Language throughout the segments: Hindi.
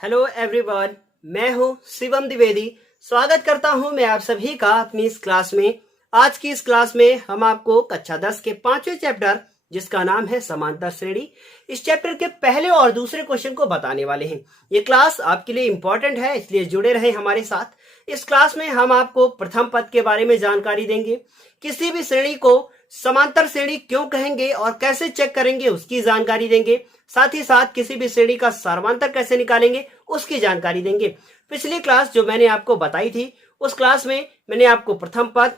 हेलो एवरीवन, मैं हूं शिवम द्विवेदी। स्वागत करता हूं मैं आप सभी का अपनी इस क्लास में। आज की इस क्लास में हम आपको कक्षा 10 के 5वें चैप्टर जिसका नाम है समांतर श्रेणी, इस चैप्टर के पहले और दूसरे क्वेश्चन को बताने वाले हैं। ये क्लास आपके लिए इंपॉर्टेंट है, इसलिए जुड़े रहें हमारे साथ। इस क्लास में हम आपको प्रथम पद के बारे में जानकारी देंगे, किसी भी श्रेणी को समांतर श्रेणी क्यों कहेंगे और कैसे चेक करेंगे उसकी जानकारी देंगे। साथ ही साथ किसी भी श्रेणी का सार्वंतर कैसे निकालेंगे उसकी जानकारी देंगे। पिछली क्लास जो मैंने आपको बताई थी उस क्लास में मैंने आपको प्रथम पद,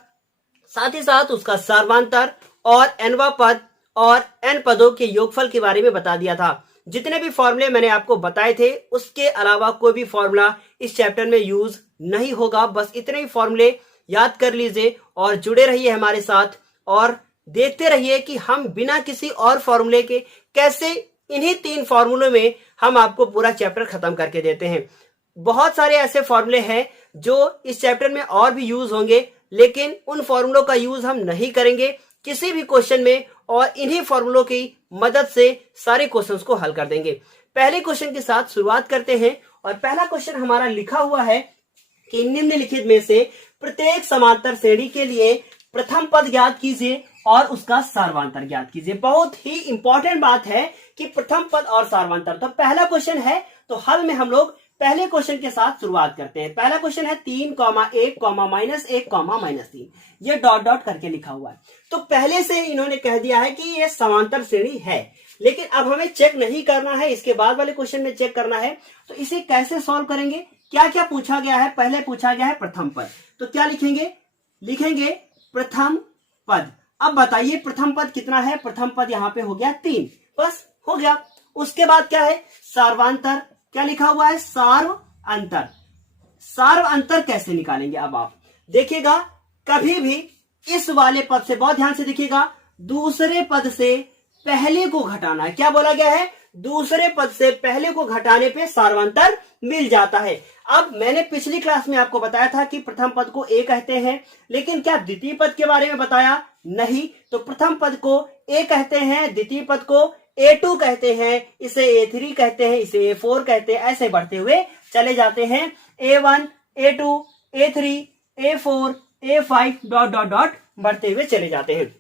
साथ ही साथ उसका सार्वंतर और nवां पद और n पदों के योगफल के बारे में बता दिया था। जितने भी फॉर्मूले मैंने आपको बताए थे उसके अलावा कोई भी फॉर्मूला इस चैप्टर में यूज नहीं होगा। बस इतने ही फॉर्मूले याद कर लीजिए और जुड़े रहिए हमारे साथ और देखते रहिए कि हम बिना किसी और फॉर्मूले के कैसे इन्हीं 3 फॉर्मूलों में हम आपको पूरा चैप्टर खत्म करके देते हैं। बहुत सारे ऐसे फॉर्मूले हैं जो इस चैप्टर में और भी यूज होंगे, लेकिन उन फॉर्मूलों का यूज हम नहीं करेंगे किसी भी क्वेश्चन में और इन्हीं फॉर्मूलों की मदद से सारे क्वेश्चंस को हल कर देंगे। पहले क्वेश्चन के साथ शुरुआत करते हैं और पहला क्वेश्चन हमारा लिखा हुआ है कि निम्नलिखित में से प्रत्येक समांतर श्रेणी के लिए प्रथम पद ज्ञात कीजिए और उसका सार्वंतर ज्ञात कीजिए। बहुत ही इंपॉर्टेंट बात है कि प्रथम पद और सार्वंतर। तो पहला क्वेश्चन है, तो हल में हम लोग पहले क्वेश्चन के साथ शुरुआत करते हैं। पहला क्वेश्चन है 3, 1, -1, -3, ये डॉट डॉट करके लिखा हुआ है। तो पहले से इन्होंने कह दिया है कि ये समांतर श्रेणी है, लेकिन अब हमें चेक नहीं करना है, इसके बाद वाले क्वेश्चन में चेक करना है। तो इसे कैसे सॉल्व करेंगे, क्या क्या पूछा गया है। पहले पूछा गया है प्रथम पद, तो क्या लिखेंगे प्रथम पद। अब बताइए प्रथम पद कितना है। प्रथम पद यहाँ पे हो गया 3, बस हो गया। उसके बाद क्या है, सार्वंतर। क्या लिखा हुआ है, सार्वंतर। सार्वंतर कैसे निकालेंगे, अब आप देखिएगा कभी भी इस वाले पद से, बहुत ध्यान से देखिएगा, दूसरे पद से पहले को घटाना है। क्या बोला गया है, दूसरे पद से पहले को घटाने पे सार्वंतर मिल जाता है। अब मैंने पिछली क्लास में आपको बताया था कि प्रथम पद को ए कहते हैं, लेकिन क्या द्वितीय पद के बारे में बताया, नहीं। तो प्रथम पद को ए कहते हैं, द्वितीय पद को A2 कहते हैं, इसे A3 कहते हैं, इसे A4 कहते हैं। ऐसे बढ़ते हुए चले जाते हैं, A1, A2, A3, A4, A5 dot dot dot बढ़ते हुए चले जाते हैं।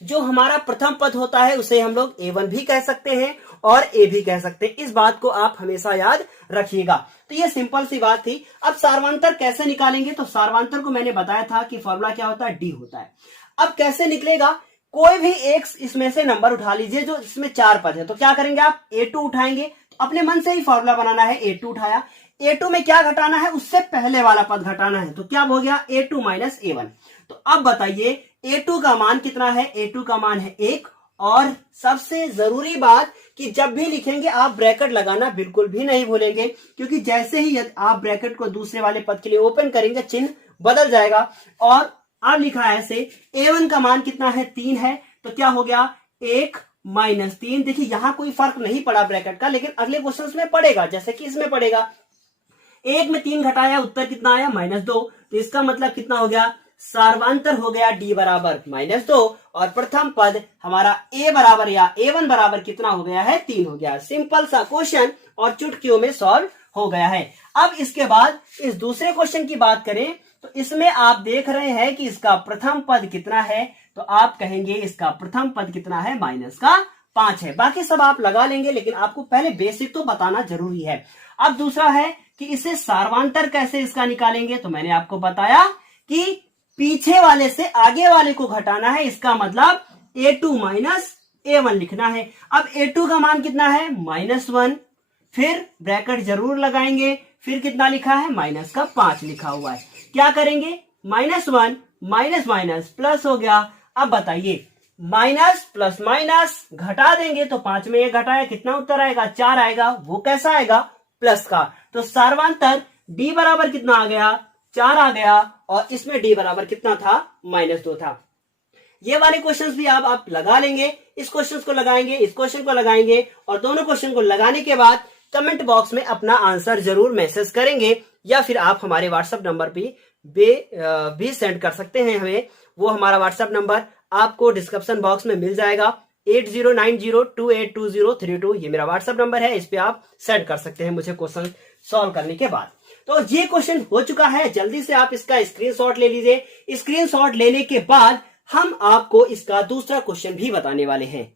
जो हमारा प्रथम पद होता है उसे हम लोग A1 भी कह सकते हैं और A भी कह सकते हैं। इस बात को आप हमेशा याद रखिएगा। तो ये सिंपल सी बात थी। अब सार्वंतर कैसे निकालेंगे, तो सार्वंतर को मैंने बताया था कि फॉर्मूला क्या होता है, D होता है। अब कैसे निकलेगा, कोई भी एक इसमें से नंबर उठा लीजिए जो इसमें 4 पद है। तो क्या करेंगे आप, A2 उठाएंगे। तो अपने मन से ही फॉर्मूला बनाना है, A2 उठाया। A2 में क्या घटाना है, उससे पहले वाला पद घटाना है। तो क्या हो गया, A2 - A1। तो अब बताइए A2 का मान कितना है, A2 का मान है 1। और सबसे जरूरी बात कि जब भी लिखेंगे आप ब्रैकेट लगाना बिल्कुल भी नहीं भूलेंगे, क्योंकि जैसे ही आप ब्रैकेट को दूसरे वाले पद के लिए ओपन करेंगे चिन्ह बदल जाएगा। और अब लिखा है ऐसे, A1 का मान कितना है, 3 है। तो क्या हो गया, 1 - 3। देखिए यहां कोई फर्क नहीं पड़ा ब्रैकेट का, लेकिन अगले क्वेश्चन में पड़ेगा, जैसे कि इसमें पड़ेगा। 1 में 3 घटाया, उत्तर कितना आया, -2। तो इसका मतलब कितना हो गया, सार्वंतर हो गया D बराबर -2 और प्रथम पद हमारा A बराबर या A1 बराबर कितना हो गया है, 3 हो गया। सिंपल सा क्वेश्चन और चुटकियों में सॉल्व हो गया है। अब इसके बाद इस दूसरे क्वेश्चन की बात करें तो इसमें आप देख रहे हैं कि इसका प्रथम पद कितना है। तो आप कहेंगे इसका प्रथम पद कितना है, -5 है। बाकी सब आप लगा लेंगे, लेकिन आपको पहले बेसिक तो बताना जरूरी है। अब दूसरा है कि इसे सार्वंतर कैसे इसका निकालेंगे। तो मैंने आपको बताया कि पीछे वाले से आगे वाले को घटाना है, इसका मतलब A2 - A1 लिखना है। अब A2 का मान कितना है, -1, फिर ब्रैकेट जरूर लगाएंगे, फिर कितना लिखा है, -5 लिखा हुआ है। क्या करेंगे, -1 माइनस प्लस हो गया। अब बताइए माइनस प्लस माइनस घटा देंगे तो 5 में ये घटाया, कितना उत्तर आएगा, 4 आएगा। वो कैसा आएगा, प्लस का। तो सार्वंतर D बराबर कितना आ गया, 4 आ गया। और इसमें D बराबर कितना था, -2 था। ये वाले क्वेश्चंस भी आप लगा लेंगे, इस क्वेश्चन को लगाएंगे, इस क्वेश्चन को लगाएंगे, और दोनों क्वेश्चन को लगाने के बाद कमेंट बॉक्स में अपना आंसर जरूर मैसेज करेंगे, या फिर आप हमारे व्हाट्सएप नंबर पे भी सेंड कर सकते हैं हमें। वो हमारा व्हाट्सएप नंबर आपको डिस्क्रिप्शन बॉक्स में मिल जाएगा। 8090282032 ये मेरा व्हाट्सएप नंबर है, इस पे आप सेंड कर सकते हैं मुझे क्वेश्चन सॉल्व करने के बाद। तो ये क्वेश्चन हो चुका है, जल्दी से आप इसका स्क्रीनशॉट ले लीजिए। स्क्रीनशॉट लेने के बाद हम आपको इसका दूसरा क्वेश्चन भी बताने वाले हैं।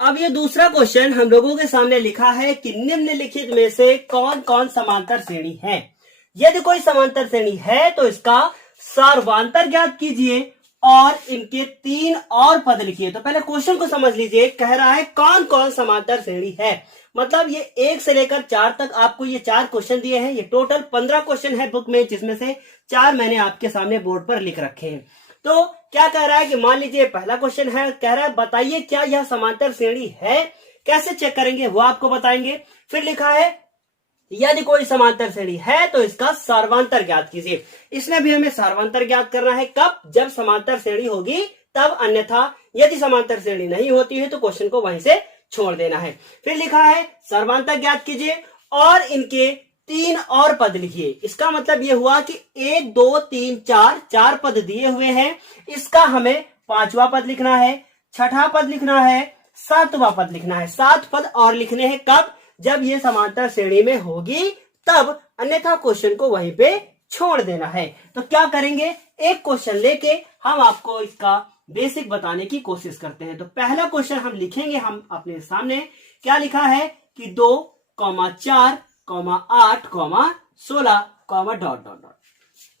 अब ये दूसरा क्वेश्चन हम लोगों के सामने लिखा है कि निम्नलिखित में से कौन कौन समांतर श्रेणी है। यदि कोई समांतर श्रेणी है तो इसका सार्वांतर ज्ञात कीजिए और इनके 3 और पद लिखिए। तो पहले क्वेश्चन को समझ लीजिए, कह रहा है कौन कौन समांतर श्रेणी है। मतलब ये 1 से लेकर 4 तक आपको ये 4 क्वेश्चन दिए हैं। ये टोटल 15 क्वेश्चन है बुक में, जिसमें से 4 मैंने आपके सामने बोर्ड पर लिख रखे हैं। तो क्या कह रहा है कि मान लीजिए पहला क्वेश्चन है, कह रहा है बताइए क्या यह समांतर श्रेणी है। कैसे चेक करेंगे वो आपको बताएंगे। फिर लिखा है यदि कोई समांतर श्रेणी है तो इसका सार्वांतर ज्ञात कीजिए। इसमें भी हमें सार्वांतर ज्ञात करना है, कब? जब समांतर श्रेणी होगी तब, अन्यथा यदि समांतर श्रेणी नहीं होती है तो क्वेश्चन को वहीं से छोड़ देना है। फिर लिखा है सर्वांतर ज्ञात कीजिए और इनके 3 और पद लिखिए। इसका मतलब यह हुआ कि 1 2 3 4 पद दिए हुए हैं। इसका हमें 5वां पद लिखना है, 6ठा पद लिखना है, 7वां पद लिखना है। 7 पद और लिखने हैं, कब? जब ये समांतर श्रेणी में होगी तब, अन्यथा क्वेश्चन को वहीं पे छोड़ देना है। तो क्या करेंगे, एक क्वेश्चन लेके हम आपको इसका बेसिक बताने की कोशिश करते हैं। तो पहला क्वेश्चन हम लिखेंगे, हम अपने सामने क्या लिखा है कि 2, 4, 8, 16, डॉट डॉट डॉट,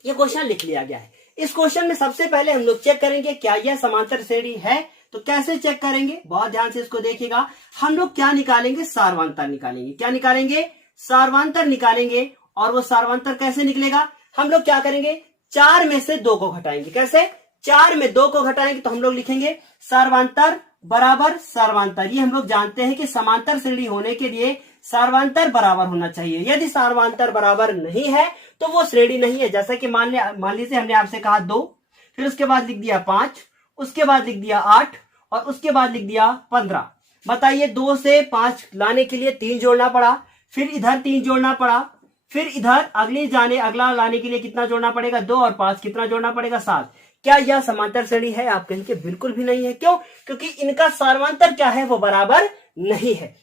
ये क्वेश्चन लिख लिया गया है। इस क्वेश्चन में सबसे पहले हम लोग चेक करेंगे क्या यह समांतर श्रेणी है। तो कैसे चेक करेंगे, बहुत ध्यान से इसको देखिएगा। हम लोग क्या निकालेंगे, सार्वांतर निकालेंगे। क्या निकालेंगे, सार्वांतर निकालेंगे। और वो सार्वांतर कैसे निकलेगा, हम लोग क्या करेंगे, 4 में से 2 को घटाएंगे। कैसे, 4 में 2 को घटाएंगे तो हम लोग लिखेंगे सार्वांतर बराबर सार्वांतर। ये हम लोग जानते हैं कि समांतर श्रेणी होने के लिए सार्वांतर बराबर होना चाहिए। यदि सार्वांतर बराबर नहीं है तो वो श्रेणी नहीं है। जैसा कि मान लीजिए हमने आपसे कहा 2, फिर उसके बाद लिख दिया 5, उसके बाद लिख दिया 8 और उसके बाद लिख दिया 15। बताइए 2 से 5 लाने के लिए 3 जोड़ना पड़ा, फिर इधर 3 जोड़ना पड़ा, फिर इधर अगला लाने के लिए कितना जोड़ना पड़ेगा, 2 और 5 कितना जोड़ना पड़ेगा, 7। क्या यह समांतर श्रेणी है? आप कहेंगे बिल्कुल भी नहीं है। क्यों? क्योंकि इनका सार्वांतर क्या है, वो बराबर नहीं है।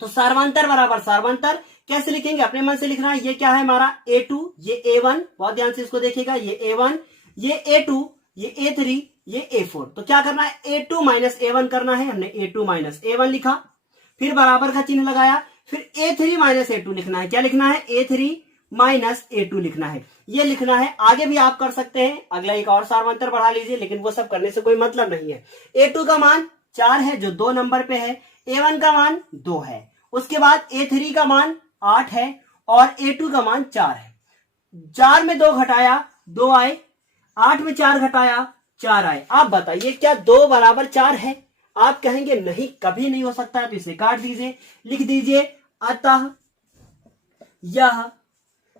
तो सार्वांतर बराबर सार्वांतर कैसे लिखेंगे, अपने मन से लिखना है। ये क्या है हमारा A2, ये A1, बहुत ध्यान से इसको देखिएगा, ये A1, ये A2, ये A3, ये A4। तो क्या करना है, A2 माइनस A1 करना है। हमने A2 माइनस A1 लिखा, फिर बराबर का चिन्ह लगाया, फिर A3 माइनस A2 लिखना है। क्या लिखना है, A3 माइनस A2 लिखना है। ये लिखना है। आगे भी आप कर सकते हैं, अगला एक और सार्वांतर बढ़ा लीजिए, लेकिन वो सब करने से कोई मतलब नहीं है। A2 का मान 4 है जो 2 नंबर पे है, A1 का मान 2 है, उसके बाद A3 का मान 8 है और A2 का मान 4 है। 4 में 2 घटाया 2 आए, 8 में 4 घटाया 4 आए। आप बताइए क्या 2 बराबर 4 है? आप कहेंगे नहीं, कभी नहीं हो सकता है। तो इसे काट दीजिए, लिख दीजिए अतः यह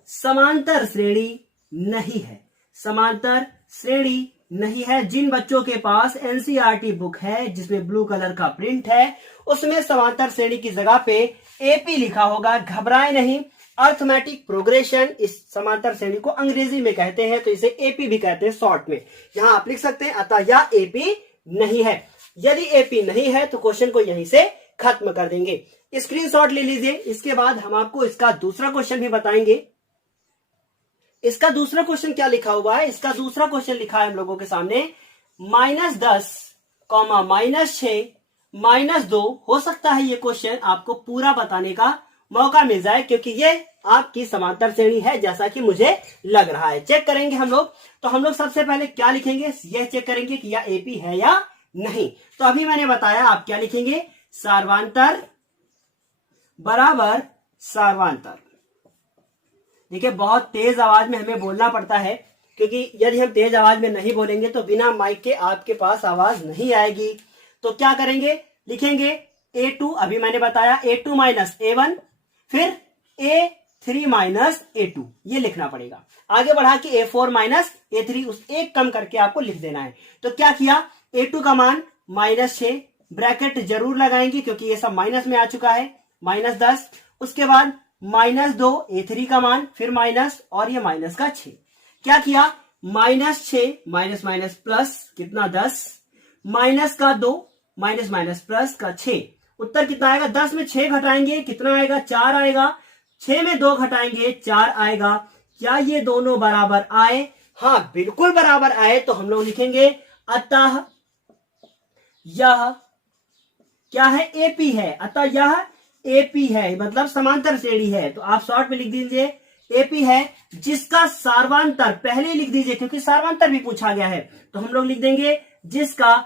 समांतर श्रेणी नहीं है। समांतर श्रेणी नहीं है। जिन बच्चों के पास एनसीईआरटी बुक है जिसमें ब्लू कलर का प्रिंट है, उसमें समांतर श्रेणी की जगह पे एपी लिखा होगा। घबराए नहीं, अर्थमेटिक प्रोग्रेशन इस समांतर श्रेणी को अंग्रेजी में कहते हैं, तो इसे एपी भी कहते हैं शॉर्ट में। यहां आप लिख सकते हैं अतः यह एपी नहीं है। यदि एपी नहीं है तो क्वेश्चन को यहीं से खत्म कर देंगे। स्क्रीनशॉट ले लीजिए। इसके बाद हम आपको इसका दूसरा क्वेश्चन भी बताएंगे। इसका दूसरा क्वेश्चन क्या लिखा हुआ है, इसका दूसरा क्वेश्चन लिखा है हम लोगों के सामने -10, -6, -2। हो सकता है ये क्वेश्चन आपको पूरा बताने का मौका मिल जाए, क्योंकि ये आपकी समांतर श्रेणी है जैसा कि मुझे लग रहा है। चेक करेंगे हम लोग। तो हम लोग सबसे पहले क्या लिखेंगे, यह चेक करेंगे कि यह एपी है या नहीं। तो अभी मैंने बताया, आप क्या लिखेंगे, सार्वांतर बराबर सार्वांतर। देखिए बहुत तेज आवाज में हमें बोलना पड़ता है, क्योंकि यदि हम तेज आवाज में नहीं बोलेंगे तो बिना माइक के आपके पास आवाज नहीं आएगी। तो क्या करेंगे, लिखेंगे A2, अभी मैंने बताया A2 माइनस A1, फिर A3 माइनस A2, ये लिखना पड़ेगा। आगे बढ़ा के A4 माइनस A3, उस एक कम करके आपको लिख देना है। तो क्या किया, A2 का मान -6, ब्रैकेट जरूर लगाएंगे क्योंकि ये सब माइनस में आ चुका है, -10, उसके बाद -2 A3 का मान, फिर माइनस और ये माइनस का 6। क्या किया, -6 माइनस माइनस प्लस कितना 10, माइनस का 2, माइनस माइनस प्लस का 6। उत्तर कितना आएगा? 10 में 6 घटाएंगे कितना आएगा? 4 आएगा। 6 में 2 घटाएंगे 4 आएगा। क्या ये दोनों बराबर आए? हाँ, बिल्कुल बराबर आए। तो हम लोग लिखेंगे अतः यह क्या है? एपी है। अतः यह एपी है, मतलब समांतर श्रेणी है। तो आप शॉर्ट में लिख दीजिए एपी है, जिसका सार्वांतर, पहले लिख दीजिए क्योंकि सार्वांतर भी पूछा गया है। तो हम लोग लिख देंगे जिसका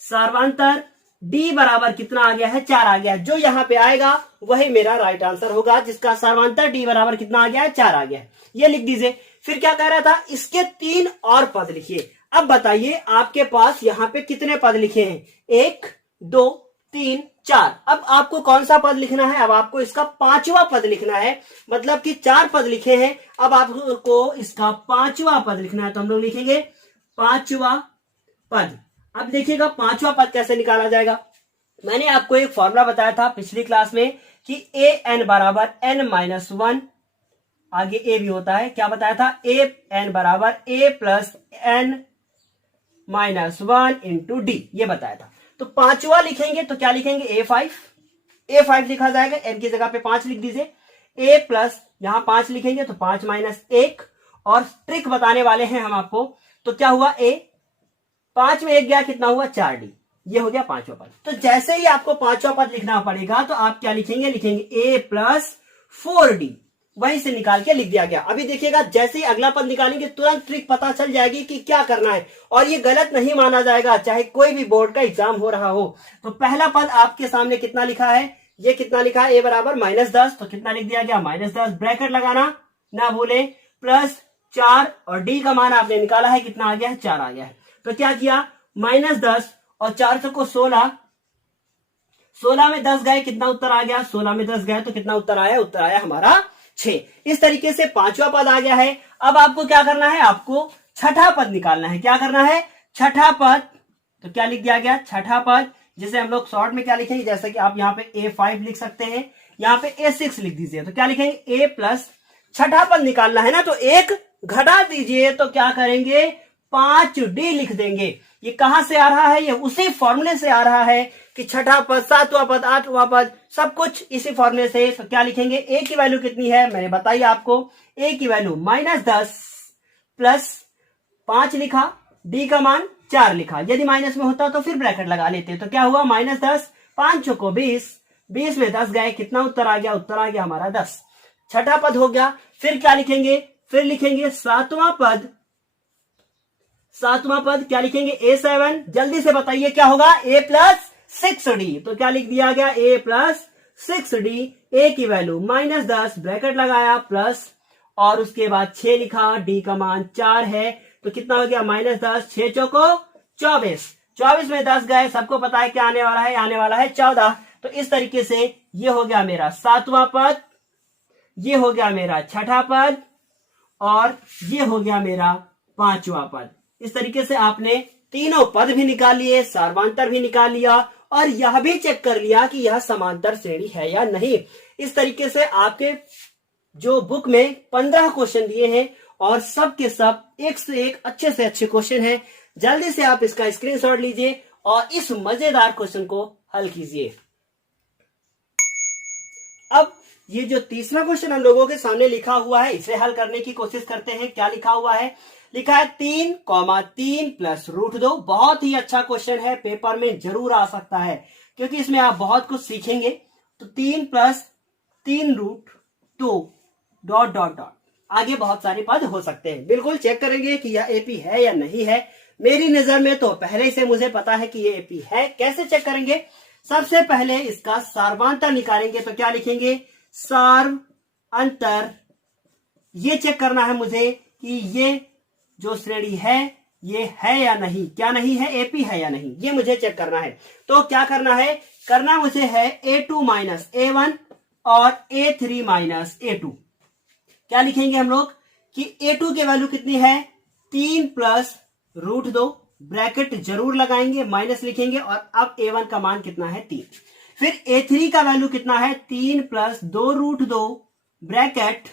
सार्वांतर डी बराबर कितना आ गया है? 4 आ गया है। जो यहां पे आएगा वही मेरा राइट आंसर होगा, जिसका सार्वांतर डी बराबर कितना आ गया है? 4 आ गया है। ये लिख दीजिए। फिर क्या कह रहा था? इसके 3 और पद लिखिए। अब बताइए आपके पास यहां पे कितने पद लिखे हैं? 1 2 3 4। अब आपको कौन सा पद लिखना है? अब आपको इसका 5वां पद लिखना है। मतलब कि 4 पद लिखे हैं, अब आपको इसका 5वां पद लिखना है। तो हम लोग लिखेंगे 5वां पद। अब देखिएगा 5वां पद कैसे निकाला जाएगा। मैंने आपको एक फॉर्मूला बताया था पिछली क्लास में कि ए एन बराबर एन माइनस 1, आगे ए भी होता है। क्या बताया था? ए एन बराबर a plus n minus 1 into d, ये बताया था। तो 5वां लिखेंगे तो क्या लिखेंगे? ए5 लिखा जाएगा। एन की जगह पे 5 लिख दीजिए। ए प्लस यहां 5 लिखेंगे तो 5 माइनस 1, और ट्रिक बताने वाले हैं हम आपको। तो क्या हुआ? ए 5 में 1 गया, कितना हुआ? 4D। ये हो गया 5वां पद। तो जैसे ही आपको 5वां पद लिखना पड़ेगा तो आप क्या लिखेंगे? लिखेंगे ए प्लस 4D। वहीं से निकाल के लिख दिया गया। अभी देखिएगा जैसे ही अगला पद निकालेंगे तुरंत ट्रिक पता चल जाएगी कि क्या करना है, और ये गलत नहीं माना जाएगा चाहे कोई भी बोर्ड का एग्जाम हो रहा हो। तो पहला पद आपके सामने कितना लिखा है? ये कितना लिखा है? ए बराबर -10। तो कितना लिख दिया गया? -10, ब्रैकेट लगाना ना भूले, प्लस 4, और डी का मान आपने निकाला है कितना आ गया है? 4 आ गया है। तो क्या किया? -10 और 4 को 16, 16 में 10 गए, कितना उत्तर आ गया? 16 में 10 गए तो कितना उत्तर आया? उत्तर आया हमारा 6। इस तरीके से 5वां पद आ गया है। अब आपको क्या करना है? आपको छठा पद निकालना है। क्या करना है? छठा पद। तो क्या लिख दिया गया? छठा पद, जिसे हम लोग शॉर्ट में क्या लिखेंगे? जैसे कि आप यहाँ पे A5 लिख सकते हैं, यहाँ पे A6 लिख दीजिए। तो क्या लिखेंगे? A प्लस, छठा पद निकालना है ना, तो 1 घटा दीजिए। तो क्या करेंगे? 5D लिख देंगे। ये कहां से आ रहा है? ये उसी फॉर्मूले से आ रहा है कि छठा पद, 7वां पद, 8वां पद, सब कुछ इसी फॉर्मूले से। तो क्या लिखेंगे? ए की वैल्यू कितनी है? मैंने बताई आपको। ए की वैल्यू -10 प्लस 5 लिखा, डी का मान 4 लिखा। यदि माइनस में होता तो फिर ब्रैकेट लगा लेते। तो क्या हुआ? -10, 5 को 20, 20 में 10 गए, कितना उत्तर आ गया? उत्तर आ गया हमारा 10। छठा पद हो गया। फिर क्या लिखेंगे? फिर लिखेंगे 7वां पद। 7वां पद क्या लिखेंगे? A7। जल्दी से बताइए क्या होगा? A plus 6D। तो क्या लिख दिया गया? A plus 6D। A की वैल्यू -10, ब्रैकेट लगाया, प्लस, और उसके बाद 6 लिखा, D का मान 4 है। तो कितना हो गया? -10, 6 चौको 24, 24 में 10 गए। सबको पता है क्या आने वाला है? आने वाला है 14। तो इस तरीके से ये हो गया मेरा 7वां पद, ये हो गया मेरा छठा पद, और ये हो गया मेरा 5वां पद। इस तरीके से आपने तीनों पद भी निकाल लिए, सार्वांतर भी निकाल लिया, और यह भी चेक कर लिया कि यह समांतर श्रेणी है या नहीं। इस तरीके से आपके जो बुक में 15 क्वेश्चन दिए हैं, और सब के सब एक से एक अच्छे से अच्छे क्वेश्चन हैं। जल्दी से आप इसका स्क्रीनशॉट लीजिए और इस मजेदार क्वेश्चन को हल कीजिए। अब ये जो तीसरा क्वेश्चन हम लोगों के सामने लिखा हुआ है, इसे हल करने की कोशिश करते हैं। क्या लिखा हुआ है? लिखा है 3,3 प्लस √2। बहुत ही अच्छा क्वेश्चन है, पेपर में जरूर आ सकता है क्योंकि इसमें आप बहुत कुछ सीखेंगे। तो 3 प्लस 3√2 ... आगे बहुत सारे पद हो सकते हैं। बिल्कुल चेक करेंगे कि यह एपी है या नहीं है। मेरी नजर में तो पहले से मुझे पता है कि ये एपी है। कैसे चेक करेंगे? सबसे पहले इसका सार्वांतर निकालेंगे। तो क्या लिखेंगे? सार्वांतर। ये चेक करना है मुझे कि ये जो श्रेणी है ये है या नहीं। क्या नहीं है? एपी है या नहीं, ये मुझे चेक करना है। तो क्या करना है? करना मुझे है A2 माइनस A1 और A3 माइनस A2। क्या लिखेंगे हम लोग कि A2 की वैल्यू कितनी है? 3 प्लस √2, ब्रैकेट जरूर लगाएंगे, माइनस लिखेंगे, और अब A1 का मान कितना है? 3। फिर A3 का वैल्यू कितना है? 3 प्लस 2√2, ब्रैकेट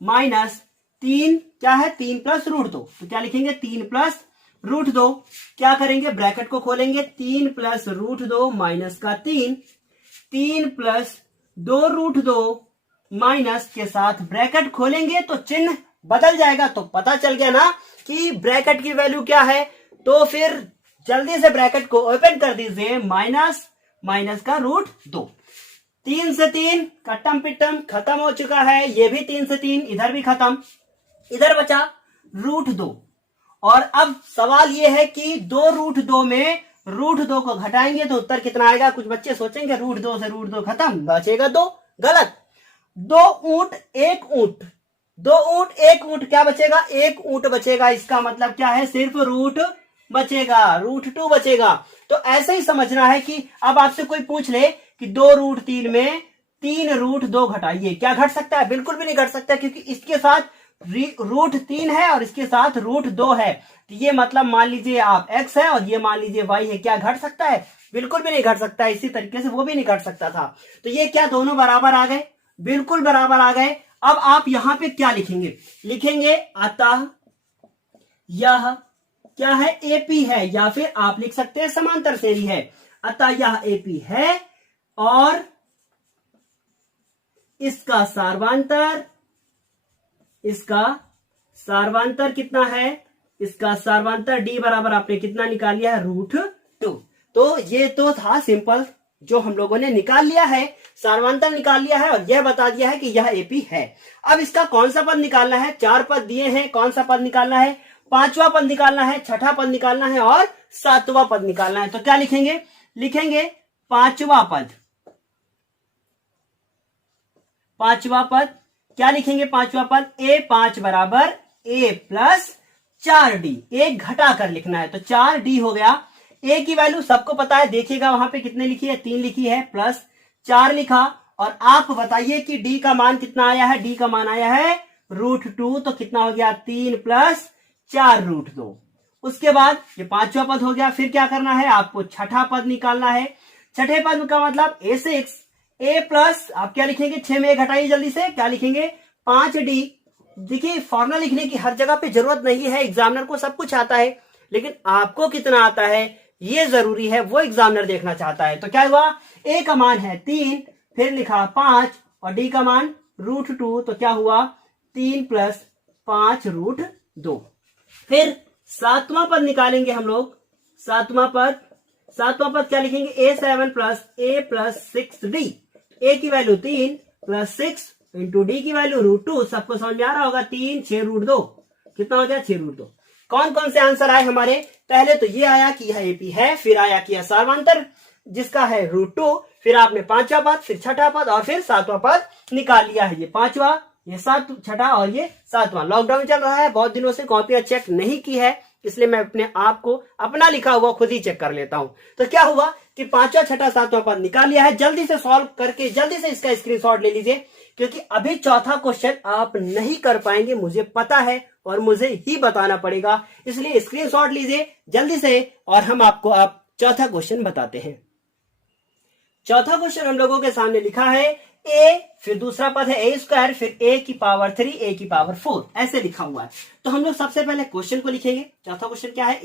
माइनस 3, क्या है? 3 प्लस √2। तो क्या लिखेंगे? 3 प्लस √2 क्या करेंगे, ब्रैकेट को खोलेंगे, 3 प्लस √2 माइनस का 3 प्लस 2√2 माइनस के साथ ब्रैकेट खोलेंगे तो चिन्ह बदल जाएगा। तो पता चल गया ना कि ब्रैकेट की वैल्यू क्या है। तो फिर जल्दी से ब्रैकेट को ओपन कर दीजिए, माइनस का √2। 3 से 3 कट्टम पिट्टम खत्म हो चुका है, ये भी 3 से 3 इधर भी खत्म, इधर बचा √2। और अब सवाल ये है कि 2√2 में √2 को घटाएंगे तो उत्तर कितना आएगा। कुछ बच्चे सोचेंगे √2 से √2 खत्म, बचेगा 2, गलत। 2 ऊंट 1 ऊंट, 2 ऊंट 1 ऊंट, क्या बचेगा, 1 ऊंट बचेगा। इसका मतलब क्या है, सिर्फ रूट बचेगा, √2 बचेगा। तो ऐसे ही समझना है कि अब आपसे कोई पूछ ले कि 2√3 में 3√2 घटाइए, क्या घट सकता है, बिल्कुल भी नहीं घट सकता, क्योंकि इसके साथ √3 है और इसके साथ √2 है। तो ये मतलब मान लीजिए आप x है और ये मान लीजिए y है, क्या घट सकता है, बिल्कुल भी नहीं घट सकता है। इसी तरीके से वो भी नहीं घट सकता था। तो ये क्या दोनों बराबर आ गए, बिल्कुल बराबर आ गए। अब आप यहां पे क्या लिखेंगे, लिखेंगे अतः यह क्या है, AP है, या फिर आप लिख सकते हैं समांतर श्रेणी है। अतः यह AP है और इसका सार्वांतर कितना है, इसका सार्वांतर D बराबर आपने कितना निकाल लिया है, √2। तो ये तो था सिंपल जो हम लोगों ने निकाल लिया है, सार्वांतर निकाल लिया है और यह बता दिया है कि यह AP है। अब इसका कौन सा पद निकालना है, 4 पद दिए हैं, कौन सा पद निकालना है, 5वां पद निकालना है, 6ठा पद निकालना है और 7वां पद निकालना है। तो क्या लिखेंगे, लिखेंगे 5वां पद, 5वां पद क्या लिखेंगे, 5वां पद A5 बराबर A प्लस 4D, एक घटा कर लिखना है तो 4D हो गया। A की वैल्यू सबको पता है, देखिएगा वहां पे कितने लिखी है, 3 लिखी है, प्लस 4 लिखा। और आप बताइए कि D का मान कितना आया है, D का मान आया है √2, तो कितना हो गया, 3 प्लस 4√2। उसके बाद ये 5वां पद हो गया। फिर क्या करना है, आपको 6ठा पद निकालना है। 6ठे पद का मतलब A6, A प्लस आप क्या लिखेंगे, 6 में घटाइए जल्दी से, क्या लिखेंगे 5D। देखिए फॉर्मूला लिखने की हर जगह पे जरूरत नहीं है, एग्जामिनर को सब कुछ आता है, लेकिन आपको कितना आता है ये जरूरी है, वो एग्जामिनर देखना चाहता है। तो क्या हुआ, A का मान है 3, फिर लिखा 5 और D का मान √2, तो क्या हुआ 3 प्लस 5√2। फिर 7वां पद निकालेंगे हम लोग, 7वां पद क्या लिखेंगे, A7 plus A plus 6D। A की वैल्यू 3 प्लस 6 इंटू D की वैल्यू √2, सबको समझ में आ रहा होगा, 3 6 √2 कितना हो गया, 6 √2। कौन कौन से आंसर आए हमारे, पहले तो ये आया कि यह AP है, फिर आया कि यह सार्वांतर जिसका है √2, फिर आपने 5वां पद, फिर 6ठा पद और फिर 7वां पद निकाल लिया है। ये 5वां, ये 6ठा और ये 7वां। लॉकडाउन चल रहा है, बहुत दिनों से कॉपियां चेक नहीं की है, इसलिए मैं अपने आप को अपना लिखा हुआ खुद ही चेक कर लेता हूं। तो क्या हुआ कि 5वां 6ठा 7वां पद निकाल लिया है। जल्दी से सॉल्व करके जल्दी से इसका स्क्रीनशॉट ले लीजिए, क्योंकि अभी चौथा क्वेश्चन आप नहीं कर पाएंगे, मुझे पता है और मुझे ही बताना पड़ेगा, इसलिए स्क्रीनशॉट लीजिए जल्दी से और हम आपको आप चौथा क्वेश्चन बताते हैं। चौथा क्वेश्चन हम लोगों के सामने लिखा है A, फिर दूसरा पद है A², फिर A की पावर 3 A की पावर 4, ऐसे लिखा हुआ है। तो हम लोग सबसे पहले क्वेश्चन को लिखेंगे। चौथा क्वेश्चन क्या है,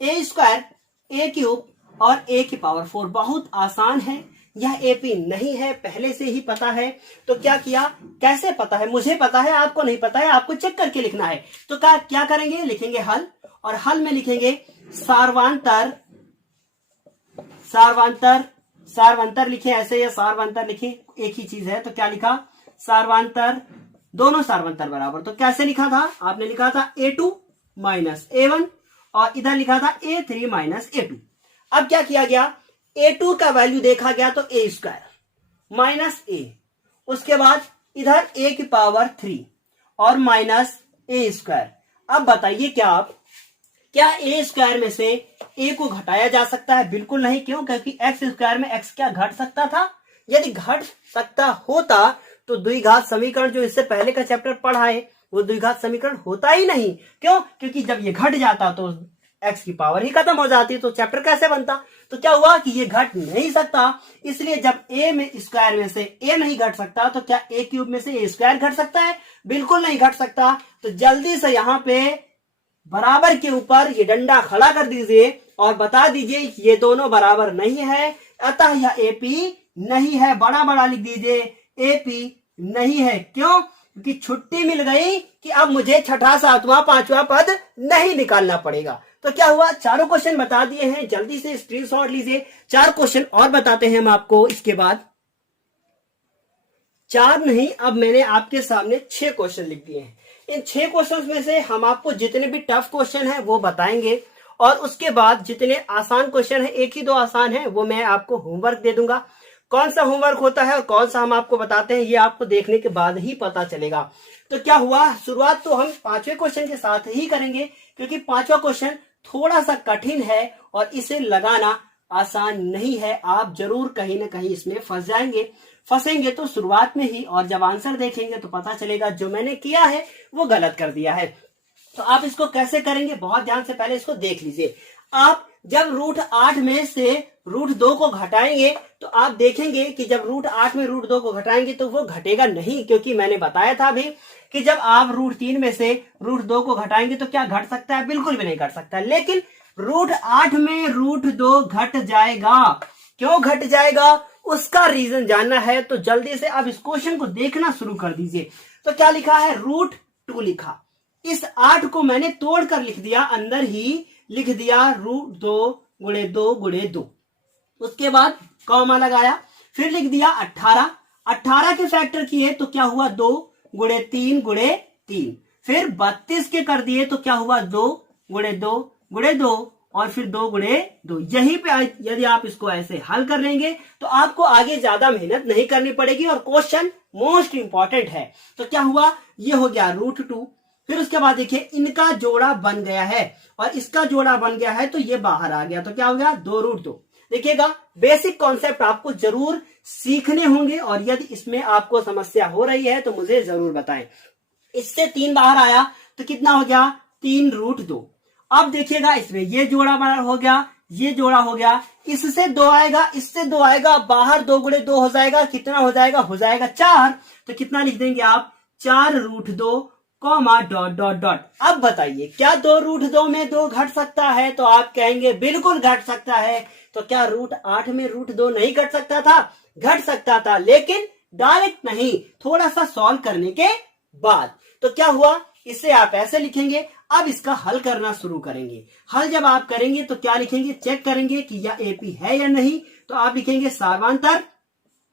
A² A³ और A की पावर 4। बहुत आसान है, यह AP नहीं है, पहले से ही पता है। तो क्या किया, कैसे पता है, मुझे पता है, आपको नहीं पता है, आपको चेक करके लिखना है। तो क्या करेंगे, लिखेंगे हल, और हल में लिखेंगे सार्वांतर लिखे ऐसे, या सार्वांतर लिखे, एक ही चीज है। तो क्या लिखा, सार्वांतर, दोनों सार्वांतर बराबर। तो कैसे लिखा था, आपने लिखा था A2 माइनस A1 और इधर लिखा था A3 माइनस A2। अब क्या किया गया, A2 का वैल्यू देखा गया तो A² माइनस A, उसके बाद इधर A की पावर 3 और माइनस A²। अब बताइए क्या A² में से A को घटाया जा सकता है, बिल्कुल नहीं। क्यों, क्योंकि x² में x क्या घट सकता था, यदि घट सकता होता तो द्विघात समीकरण जो इससे पहले का चैप्टर पढ़ा है वो द्विघात समीकरण होता ही नहीं। क्यों, क्योंकि जब ये घट जाता तो x की पावर ही खत्म हो जाती, तो चैप्टर कैसे बनता। तो क्या हुआ कि ये घट नहीं सकता, इसलिए जब A में स्क्वायर में से A नहीं घट सकता तो क्या A³ में से A² घट सकता है, बिल्कुल नहीं घट सकता। तो जल्दी से यहां पे बराबर के ऊपर ये डंडा खड़ा कर दीजिए और बता दीजिए ये दोनों बराबर नहीं है, अतः यह एपी नहीं है। बड़ा बड़ा लिख दीजिए, एपी नहीं है। क्यों? क्योंकि छुट्टी मिल गई कि अब मुझे छठा, सातवां, पांचवा पद नहीं निकालना पड़ेगा। तो क्या हुआ, चारों क्वेश्चन बता दिए हैं। जल्दी से स्क्रीनशॉट लीजिए। 4 क्वेश्चन और बताते हैं हम आपको इसके बाद। 4 नहीं, अब मैंने आपके सामने 6 क्वेश्चन लिख दिए हैं। इन 6 क्वेश्चन में से हम आपको जितने भी टफ क्वेश्चन है वो बताएंगे और उसके बाद जितने आसान क्वेश्चन है, 1 ही 2 आसान है, वो मैं आपको होमवर्क दे दूंगा। कौन सा होमवर्क होता है और कौन सा हम आपको बताते हैं ये आपको देखने के बाद ही पता चलेगा। तो क्या हुआ, शुरुआत तो हम 5वें क्वेश्चन के साथ ही करेंगे क्योंकि 5वां क्वेश्चन थोड़ा सा कठिन है और इसे लगाना आसान नहीं है। आप जरूर कहीं ना कहीं इसमें फंसेंगे तो शुरुआत में ही, और जब आंसर देखेंगे तो पता चलेगा जो मैंने किया है वो गलत कर दिया है। तो आप इसको कैसे करेंगे, बहुत ध्यान से पहले इसको देख लीजिए। आप जब √8 में से √2 को घटाएंगे तो आप देखेंगे कि जब √8 में √2 को घटाएंगे तो वो घटेगा नहीं, क्योंकि मैंने बताया था अभी कि जब आप √3 में से √2 को घटाएंगे तो क्या घट सकता है, बिल्कुल भी नहीं घट सकता। लेकिन √8 में √2 घट जाएगा। क्यों घट जाएगा, उसका रीजन जानना है तो जल्दी से अब इस क्वेश्चन को देखना शुरू कर दीजिए। तो क्या लिखा है, √2 लिखा, इस 8 को मैंने तोड़कर लिख दिया, अंदर ही लिख दिया √2 × 2 × 2। उसके बाद कॉमा लगाया, फिर लिख दिया 18। 18 के फैक्टर किए तो क्या हुआ, 2 × 3 × 3। फिर 32 के कर दिए तो क्या हुआ, 2 × 2 × 2 और फिर 2 × 2। यहीं पे यदि आप इसको ऐसे हल कर लेंगे तो आपको आगे ज्यादा मेहनत नहीं करनी पड़ेगी और क्वेश्चन मोस्ट इंपॉर्टेंट है। तो क्या हुआ, ये हो गया √2। फिर उसके बाद देखिए इनका जोड़ा बन गया है और इसका जोड़ा बन गया है तो ये बाहर आ गया, तो क्या हो गया, 2√2। देखिएगा, बेसिक कॉन्सेप्ट आपको जरूर सीखने होंगे और यदि इसमें आपको समस्या हो रही है तो मुझे जरूर बताएं। इससे 3 बाहर आया तो कितना हो गया, 3√2। अब देखिएगा इसमें ये जोड़ा बाहर हो गया, ये जोड़ा हो गया, इससे 2 आएगा, इससे 2 आएगा, बाहर 2 × 2 हो जाएगा, कितना हो जाएगा, 4। तो कितना लिख देंगे आप, 4√2 कॉमा डॉट डॉट डॉट। अब बताइए क्या 2√2 में 2 घट सकता है, तो आप कहेंगे बिल्कुल घट सकता है। तो क्या √8 में √2 नहीं घट सकता था, घट सकता था, लेकिन डायरेक्ट नहीं, थोड़ा सा सॉल्व करने के बाद। तो क्या हुआ, इसे आप ऐसे लिखेंगे। अब इसका हल करना शुरू करेंगे। हल जब आप करेंगे तो क्या लिखेंगे, चेक करेंगे कि यह एपी है या नहीं। तो आप लिखेंगे सार्वांतर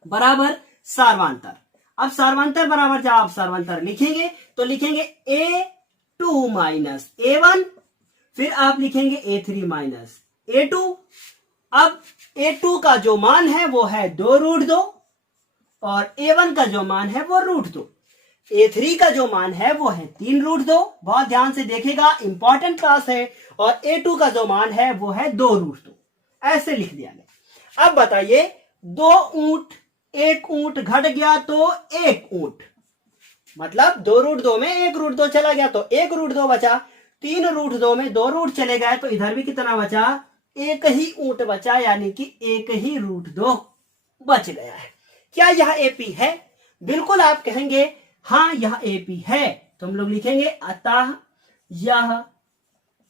बराबर सार्वांतर। अब सार्वांतर बराबर जब आप सार्वांतर लिखेंगे तो लिखेंगे A2 माइनस A1, फिर आप लिखेंगे A3 माइनस A2। अब A2 का जो मान है वो है 2√2 और A1 का जो मान है वो √2। A3 का जो मान है वो है 3√2। बहुत ध्यान से देखेगा, इंपॉर्टेंट क्लास है। और A2 का जो मान है वो है 2√2। ऐसे लिख दिया गया। अब बताइए, 2 ऊंट, 1 ऊंट घट गया तो 1 ऊंट, मतलब 2√2 में 1√2 चला गया तो 1√2 बचा। 3√2 में 2 रूट चले गए तो इधर भी कितना बचा, 1 ही ऊंट बचा, यानी कि 1 ही √2 बच गया है। क्या यह एपी है? बिल्कुल आप कहेंगे हाँ यह एपी है। तो हम लोग लिखेंगे अतः यह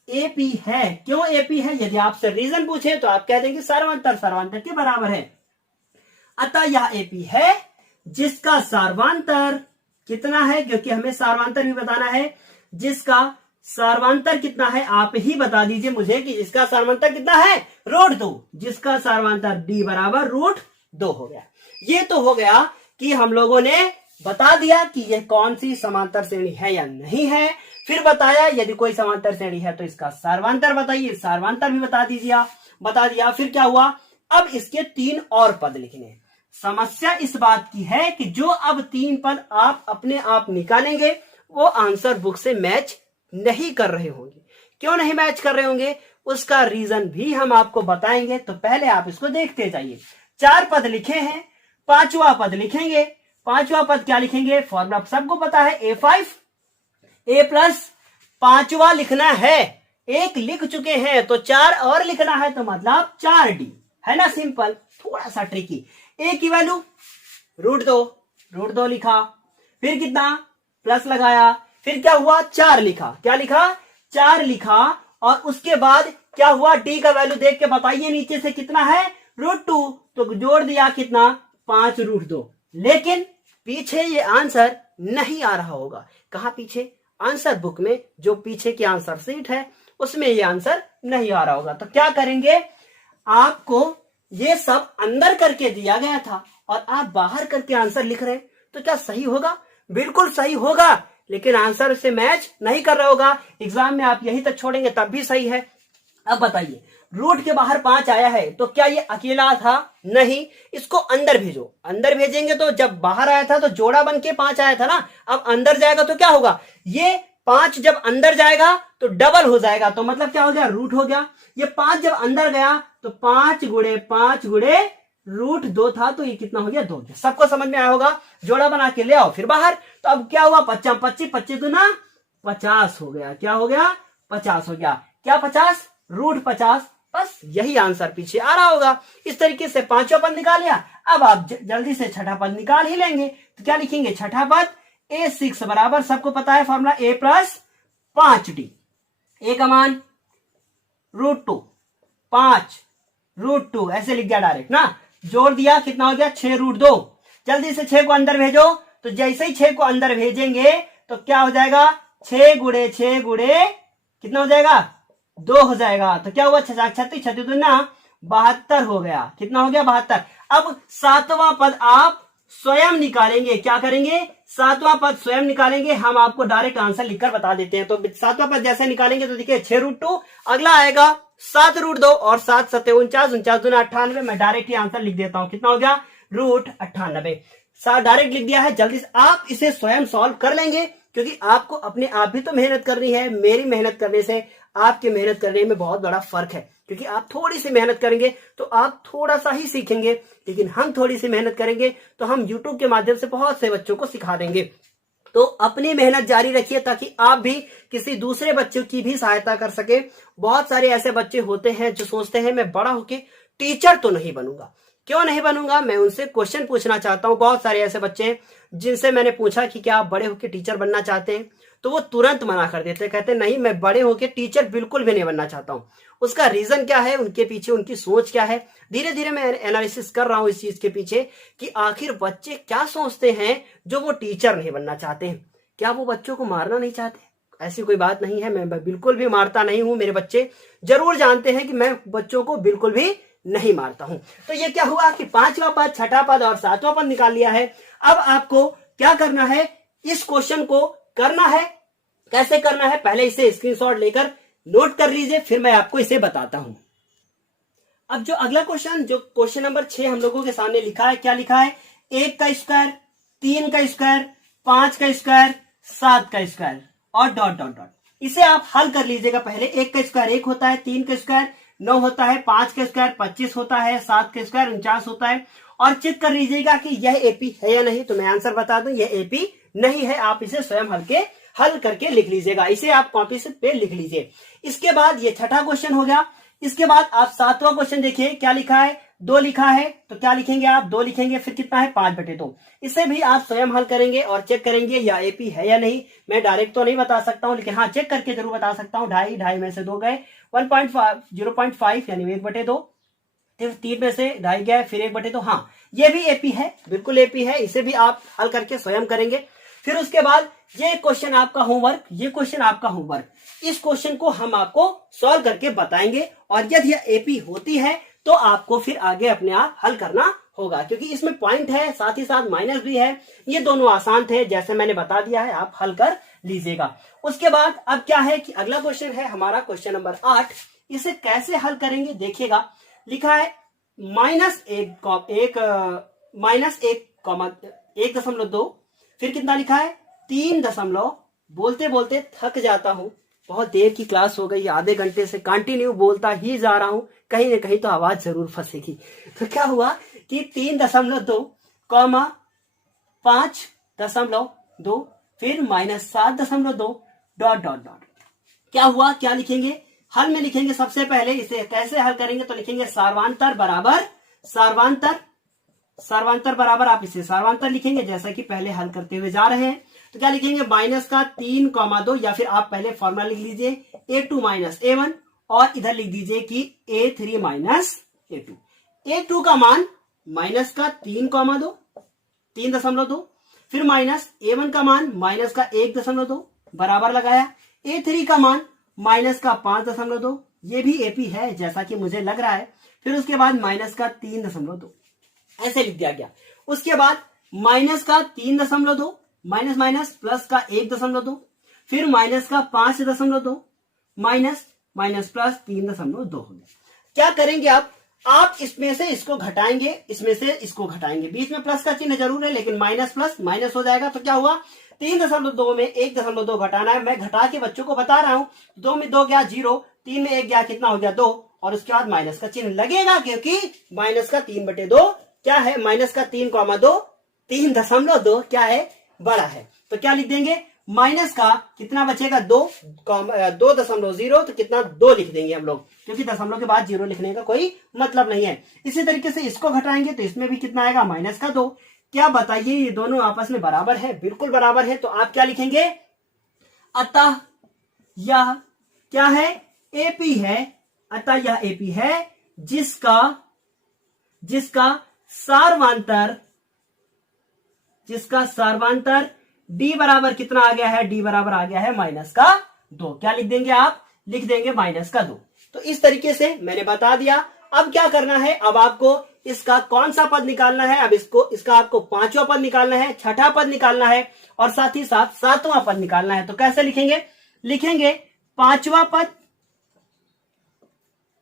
एपी है। क्यों एपी है? यदि आपसे रीजन पूछे तो आप कह देंगे सार्वांतर सार्वांतर के बराबर है। अतः यह एपी है जिसका सार्वांतर कितना है, क्योंकि हमें सार्वांतर भी बताना है। जिसका सार्वांतर कितना है आप ही बता दीजिए मुझे कि जिसका सार्वांतर कितना है, √2। जिसका सार्वांतर d बराबर √2 हो गया। ये तो हो गया कि हम लोगों ने बता दिया कि यह कौन सी समांतर श्रेणी है या नहीं है। फिर बताया यदि कोई समांतर श्रेणी है तो इसका सार्वांतर बताइए, सार्वांतर भी बता दिया। फिर क्या हुआ, अब इसके 3 और पद लिखने। समस्या इस बात की है कि जो अब 3 पद आप अपने आप निकालेंगे वो आंसर बुक से मैच नहीं कर रहे होंगे। क्यों नहीं मैच कर रहे होंगे उसका रीजन भी हम आपको बताएंगे। तो पहले आप इसको देखते जाइए। 4 पद लिखे हैं, 5वां पद लिखेंगे। 5वां पद क्या लिखेंगे, फॉर्मूला सबको पता है, A5 A+ 5वां लिखना है। 1 लिख चुके हैं तो 4 और लिखना है, तो मतलब 4D है ना, सिंपल। थोड़ा सा ट्रिकी। A की वैल्यू √2 लिखा, फिर कितना प्लस लगाया, फिर क्या हुआ 4 लिखा। क्या लिखा 4 लिखा और उसके बाद क्या हुआ, डी का वैल्यू देख के बताइए नीचे से कितना है, √2, तो जोड़ दिया कितना, 5√2। लेकिन पीछे ये आंसर नहीं आ रहा होगा। कहा पीछे, आंसर बुक में, जो पीछे की आंसर शीट है उसमें ये आंसर नहीं आ रहा होगा। तो क्या करेंगे, आपको ये सब अंदर करके दिया गया था और आप बाहर करके आंसर लिख रहे हैं, तो क्या सही होगा? बिल्कुल सही होगा, लेकिन आंसर से मैच नहीं कर रहा होगा। एग्जाम में आप यही तक छोड़ेंगे तब भी सही है। अब बताइए, रूट के बाहर 5 आया है तो क्या ये अकेला था? नहीं, इसको अंदर भेजो। अंदर भेजेंगे तो जब बाहर आया था तो जोड़ा बन के 5 आया था ना, अब अंदर जाएगा तो क्या होगा, ये 5 जब अंदर जाएगा तो डबल हो जाएगा, तो मतलब क्या हो गया, रूट हो गया। ये 5 जब अंदर गया तो 5 गुणे 5 गुणे √2 था, तो ये कितना हो गया, 2। सबको समझ में आया होगा। जोड़ा बना के ले आओ फिर बाहर। तो अब क्या हुआ, 25 25 25 दूना 50 हो गया। क्या हो गया, 50 हो गया। क्या 50, √50। बस यही आंसर पीछे आ रहा होगा। इस तरीके से पांचवा पद निकाल लिया। अब आप जल्दी से छठा पद निकाल ही लेंगे। तो क्या लिखेंगे, छठा पद A6 बराबर, सबको पता है फॉर्मूला, A + 5D। A का मान √2, 5 √2 ऐसे लिख दिया डायरेक्ट ना। जोड़ दिया, कितना हो गया, 6√2। जल्दी से 6 को अंदर भेजो। तो जैसे ही 6 को अंदर भेजेंगे तो क्या हो जाएगा, 6 गुणे 6 गुणे कितना हो जाएगा, 2 हो जाएगा। तो क्या हुआ, 36 36 दूना 72 हो गया। कितना हो गया, 72। अब सातवां पद आप स्वयं निकालेंगे। क्या करेंगे, सातवां पद स्वयं निकालेंगे। हम आपको डायरेक्ट आंसर लिखकर बता देते हैं। तो सातवां पद जैसे निकालेंगे तो देखिए 6√2, अगला आएगा 7√2 और 7 7 49, 49 दूना 98। मैं डायरेक्ट ही आंसर लिख देता हूं। कितना हो गया, √98। डायरेक्ट लिख दिया है। जल्दी से आप इसे स्वयं सॉल्व कर लेंगे, क्योंकि आपको अपने आप भी तो मेहनत करनी है। मेरी मेहनत करने से आपकी मेहनत करने में बहुत बड़ा फर्क है, क्योंकि आप थोड़ी सी मेहनत करेंगे तो आप थोड़ा सा ही सीखेंगे, लेकिन हम थोड़ी सी मेहनत करेंगे तो हम YouTube के माध्यम से बहुत से बच्चों को सिखा देंगे। तो अपनी मेहनत जारी रखिए, ताकि आप भी किसी दूसरे बच्चों की भी सहायता कर सके। बहुत सारे ऐसे बच्चे होते हैं जो सोचते हैं मैं बड़ा होके टीचर तो नहीं बनूंगा। क्यों नहीं बनूंगा, मैं उनसे क्वेश्चन पूछना चाहता हूं। बहुत सारे ऐसे बच्चे हैं जिनसे मैंने पूछा कि क्या आप बड़े होकर टीचर बनना चाहते हैं, तो वो तुरंत मना कर देते, कहते नहीं, मैं बड़े होकर टीचर बिल्कुल भी नहीं बनना चाहता हूं। उसका रीजन क्या है, उनके पीछे उनकी सोच क्या है। धीरे धीरे मैं एनालिसिस कर रहा हूं इस चीज के पीछे कि आखिर बच्चे क्या सोचते हैं जो वो टीचर नहीं बनना चाहते हैं। क्या वो बच्चों को मारना नहीं चाहते? ऐसी कोई बात नहीं है, मैं बिल्कुल भी मारता नहीं हूं। मेरे बच्चे जरूर जानते हैं कि मैं बच्चों को बिल्कुल भी नहीं मारता हूं। तो ये क्या हुआ कि पांचवा पद, छठा पद और सातवां पद निकाल लिया है। अब आपको क्या करना है, इस क्वेश्चन को करना है। कैसे करना है, पहले इसे स्क्रीनशॉट लेकर नोट कर लीजिए, फिर मैं आपको इसे बताता हूं। अब जो अगला क्वेश्चन, जो क्वेश्चन नंबर 6 हम लोगों के सामने लिखा है, क्या लिखा है, 1 का स्क्वायर, 3 का स्क्वायर, 5 का स्क्वायर, 7 का स्क्वायर और डॉट डॉट डॉट। इसे आप हल कर लीजिएगा। पहले 1 का स्क्वायर 1 होता है, 3 का स्क्वायर 9 होता है, 5 का स्क्वायर 25 होता है, 7 का स्क्वायर 49 होता है। और चेक कर लीजिएगा कि यह एपी है या नहीं। तो मैं आंसर बता दूं, यह एपी नहीं है। आप इसे स्वयं हल करके लिख लीजिएगा। इसे आप कॉपी से पे लिख लीजिए। इसके बाद ये छठा क्वेश्चन हो गया। इसके बाद आप सातवां क्वेश्चन देखिए, क्या लिखा है, 2 लिखा है। तो क्या लिखेंगे आप, 2 लिखेंगे, फिर कितना है, 5/2। इसे भी आप स्वयं हल करेंगे और चेक करेंगे यह एपी है या नहीं। मैं डायरेक्ट तो नहीं बता सकता हूं, लेकिन हाँ चेक करके जरूर बता सकता हूं। 2.5 में से 2 गए, 1.5 0.5 यानी 1/2। फिर 3 में से 2.5 गया, फिर 1/2। हाँ ये भी एपी है, बिल्कुल एपी है। इसे भी आप हल करके स्वयं करेंगे। फिर उसके बाद ये क्वेश्चन आपका होमवर्क, ये क्वेश्चन आपका होमवर्क। इस क्वेश्चन को हम आपको सॉल्व करके बताएंगे, और यदि यह एपी होती है तो आपको फिर आगे अपने आप हल करना होगा, क्योंकि इसमें पॉइंट है, साथ ही साथ माइनस भी है। ये दोनों आसान थे, जैसे मैंने बता दिया है, आप हल कर लीजिएगा। उसके बाद अब क्या है कि अगला क्वेश्चन है हमारा क्वेश्चन नंबर 8। इसे कैसे हल करेंगे देखिएगा। लिखा है -1,2, फिर कितना लिखा है 3 दशमलव। बोलते बोलते थक जाता हूं, बहुत देर की क्लास हो गई, आधे घंटे से कंटिन्यू बोलता ही जा रहा हूं, कहीं ना कहीं तो आवाज जरूर फंसेगी। तो क्या हुआ कि 3.2, 5.2, फिर -7.2 डॉट डॉट डॉट। क्या हुआ, क्या लिखेंगे, हल में लिखेंगे। सबसे पहले इसे कैसे हल करेंगे, तो लिखेंगे सार्वांतर बराबर सार्वांतर सार्वांतर बराबर आप इसे सार्वांतर लिखेंगे जैसा कि पहले हल करते हुए जा रहे हैं। तो क्या लिखेंगे, माइनस का 3,2 या फिर आप पहले फॉर्मूला लिख लीजिए A2 माइनस A1 और इधर लिख दीजिए कि A3 माइनस A2। A2 का मान माइनस का 3,2 3.2, फिर माइनस A1 का मान माइनस का 1.2 बराबर लगाया, A3 का मान माइनस का 5.2, ये भी AP है जैसा कि मुझे लग रहा है, फिर उसके बाद माइनस का 3.2 ऐसे लिख दिया गया। उसके बाद माइनस का 3.2 माइनस माइनस प्लस का 1.2, फिर माइनस का 5.2 माइनस माइनस प्लस 3.2 हो गया। क्या करेंगे आप इसमें से इसको घटाएंगे, इसमें से इसको घटाएंगे, बीच में प्लस का चिन्ह जरूर है लेकिन माइनस प्लस माइनस हो जाएगा। तो क्या हुआ, 3.2 में 1.2 घटाना है, मैं घटा के बच्चों को बता रहा हूं। 2 में 2 गया 0, 3 में 1 गया कितना हो गया 2, और उसके बाद माइनस का चिन्ह लगेगा क्योंकि माइनस का 3/2 क्या है, माइनस का 3,2 3.2 क्या है, बड़ा है। तो क्या लिख देंगे, माइनस का कितना बचेगा 2.0, तो कितना 2 लिख देंगे हम लोग, क्योंकि दशमलव के बाद 0 लिखने का कोई मतलब नहीं है। इसी तरीके से इसको घटाएंगे तो इसमें भी कितना आएगा, माइनस का 2। क्या बताइए, ये दोनों आपस में बराबर है, बिल्कुल बराबर है। तो आप क्या लिखेंगे, अतः यह क्या है, AP है, अतः यह AP है जिसका सार्वांतर D बराबर कितना आ गया है, D बराबर आ गया है माइनस का 2। क्या लिख देंगे आप, लिख देंगे माइनस का 2। तो इस तरीके से मैंने बता दिया। अब क्या करना है, अब आपको इसका कौन सा पद निकालना है, अब इसका आपको 5वां पद निकालना है, 6ठा पद निकालना है और साथ ही साथ 7वां पद निकालना है। तो कैसे लिखेंगे 5वां पद,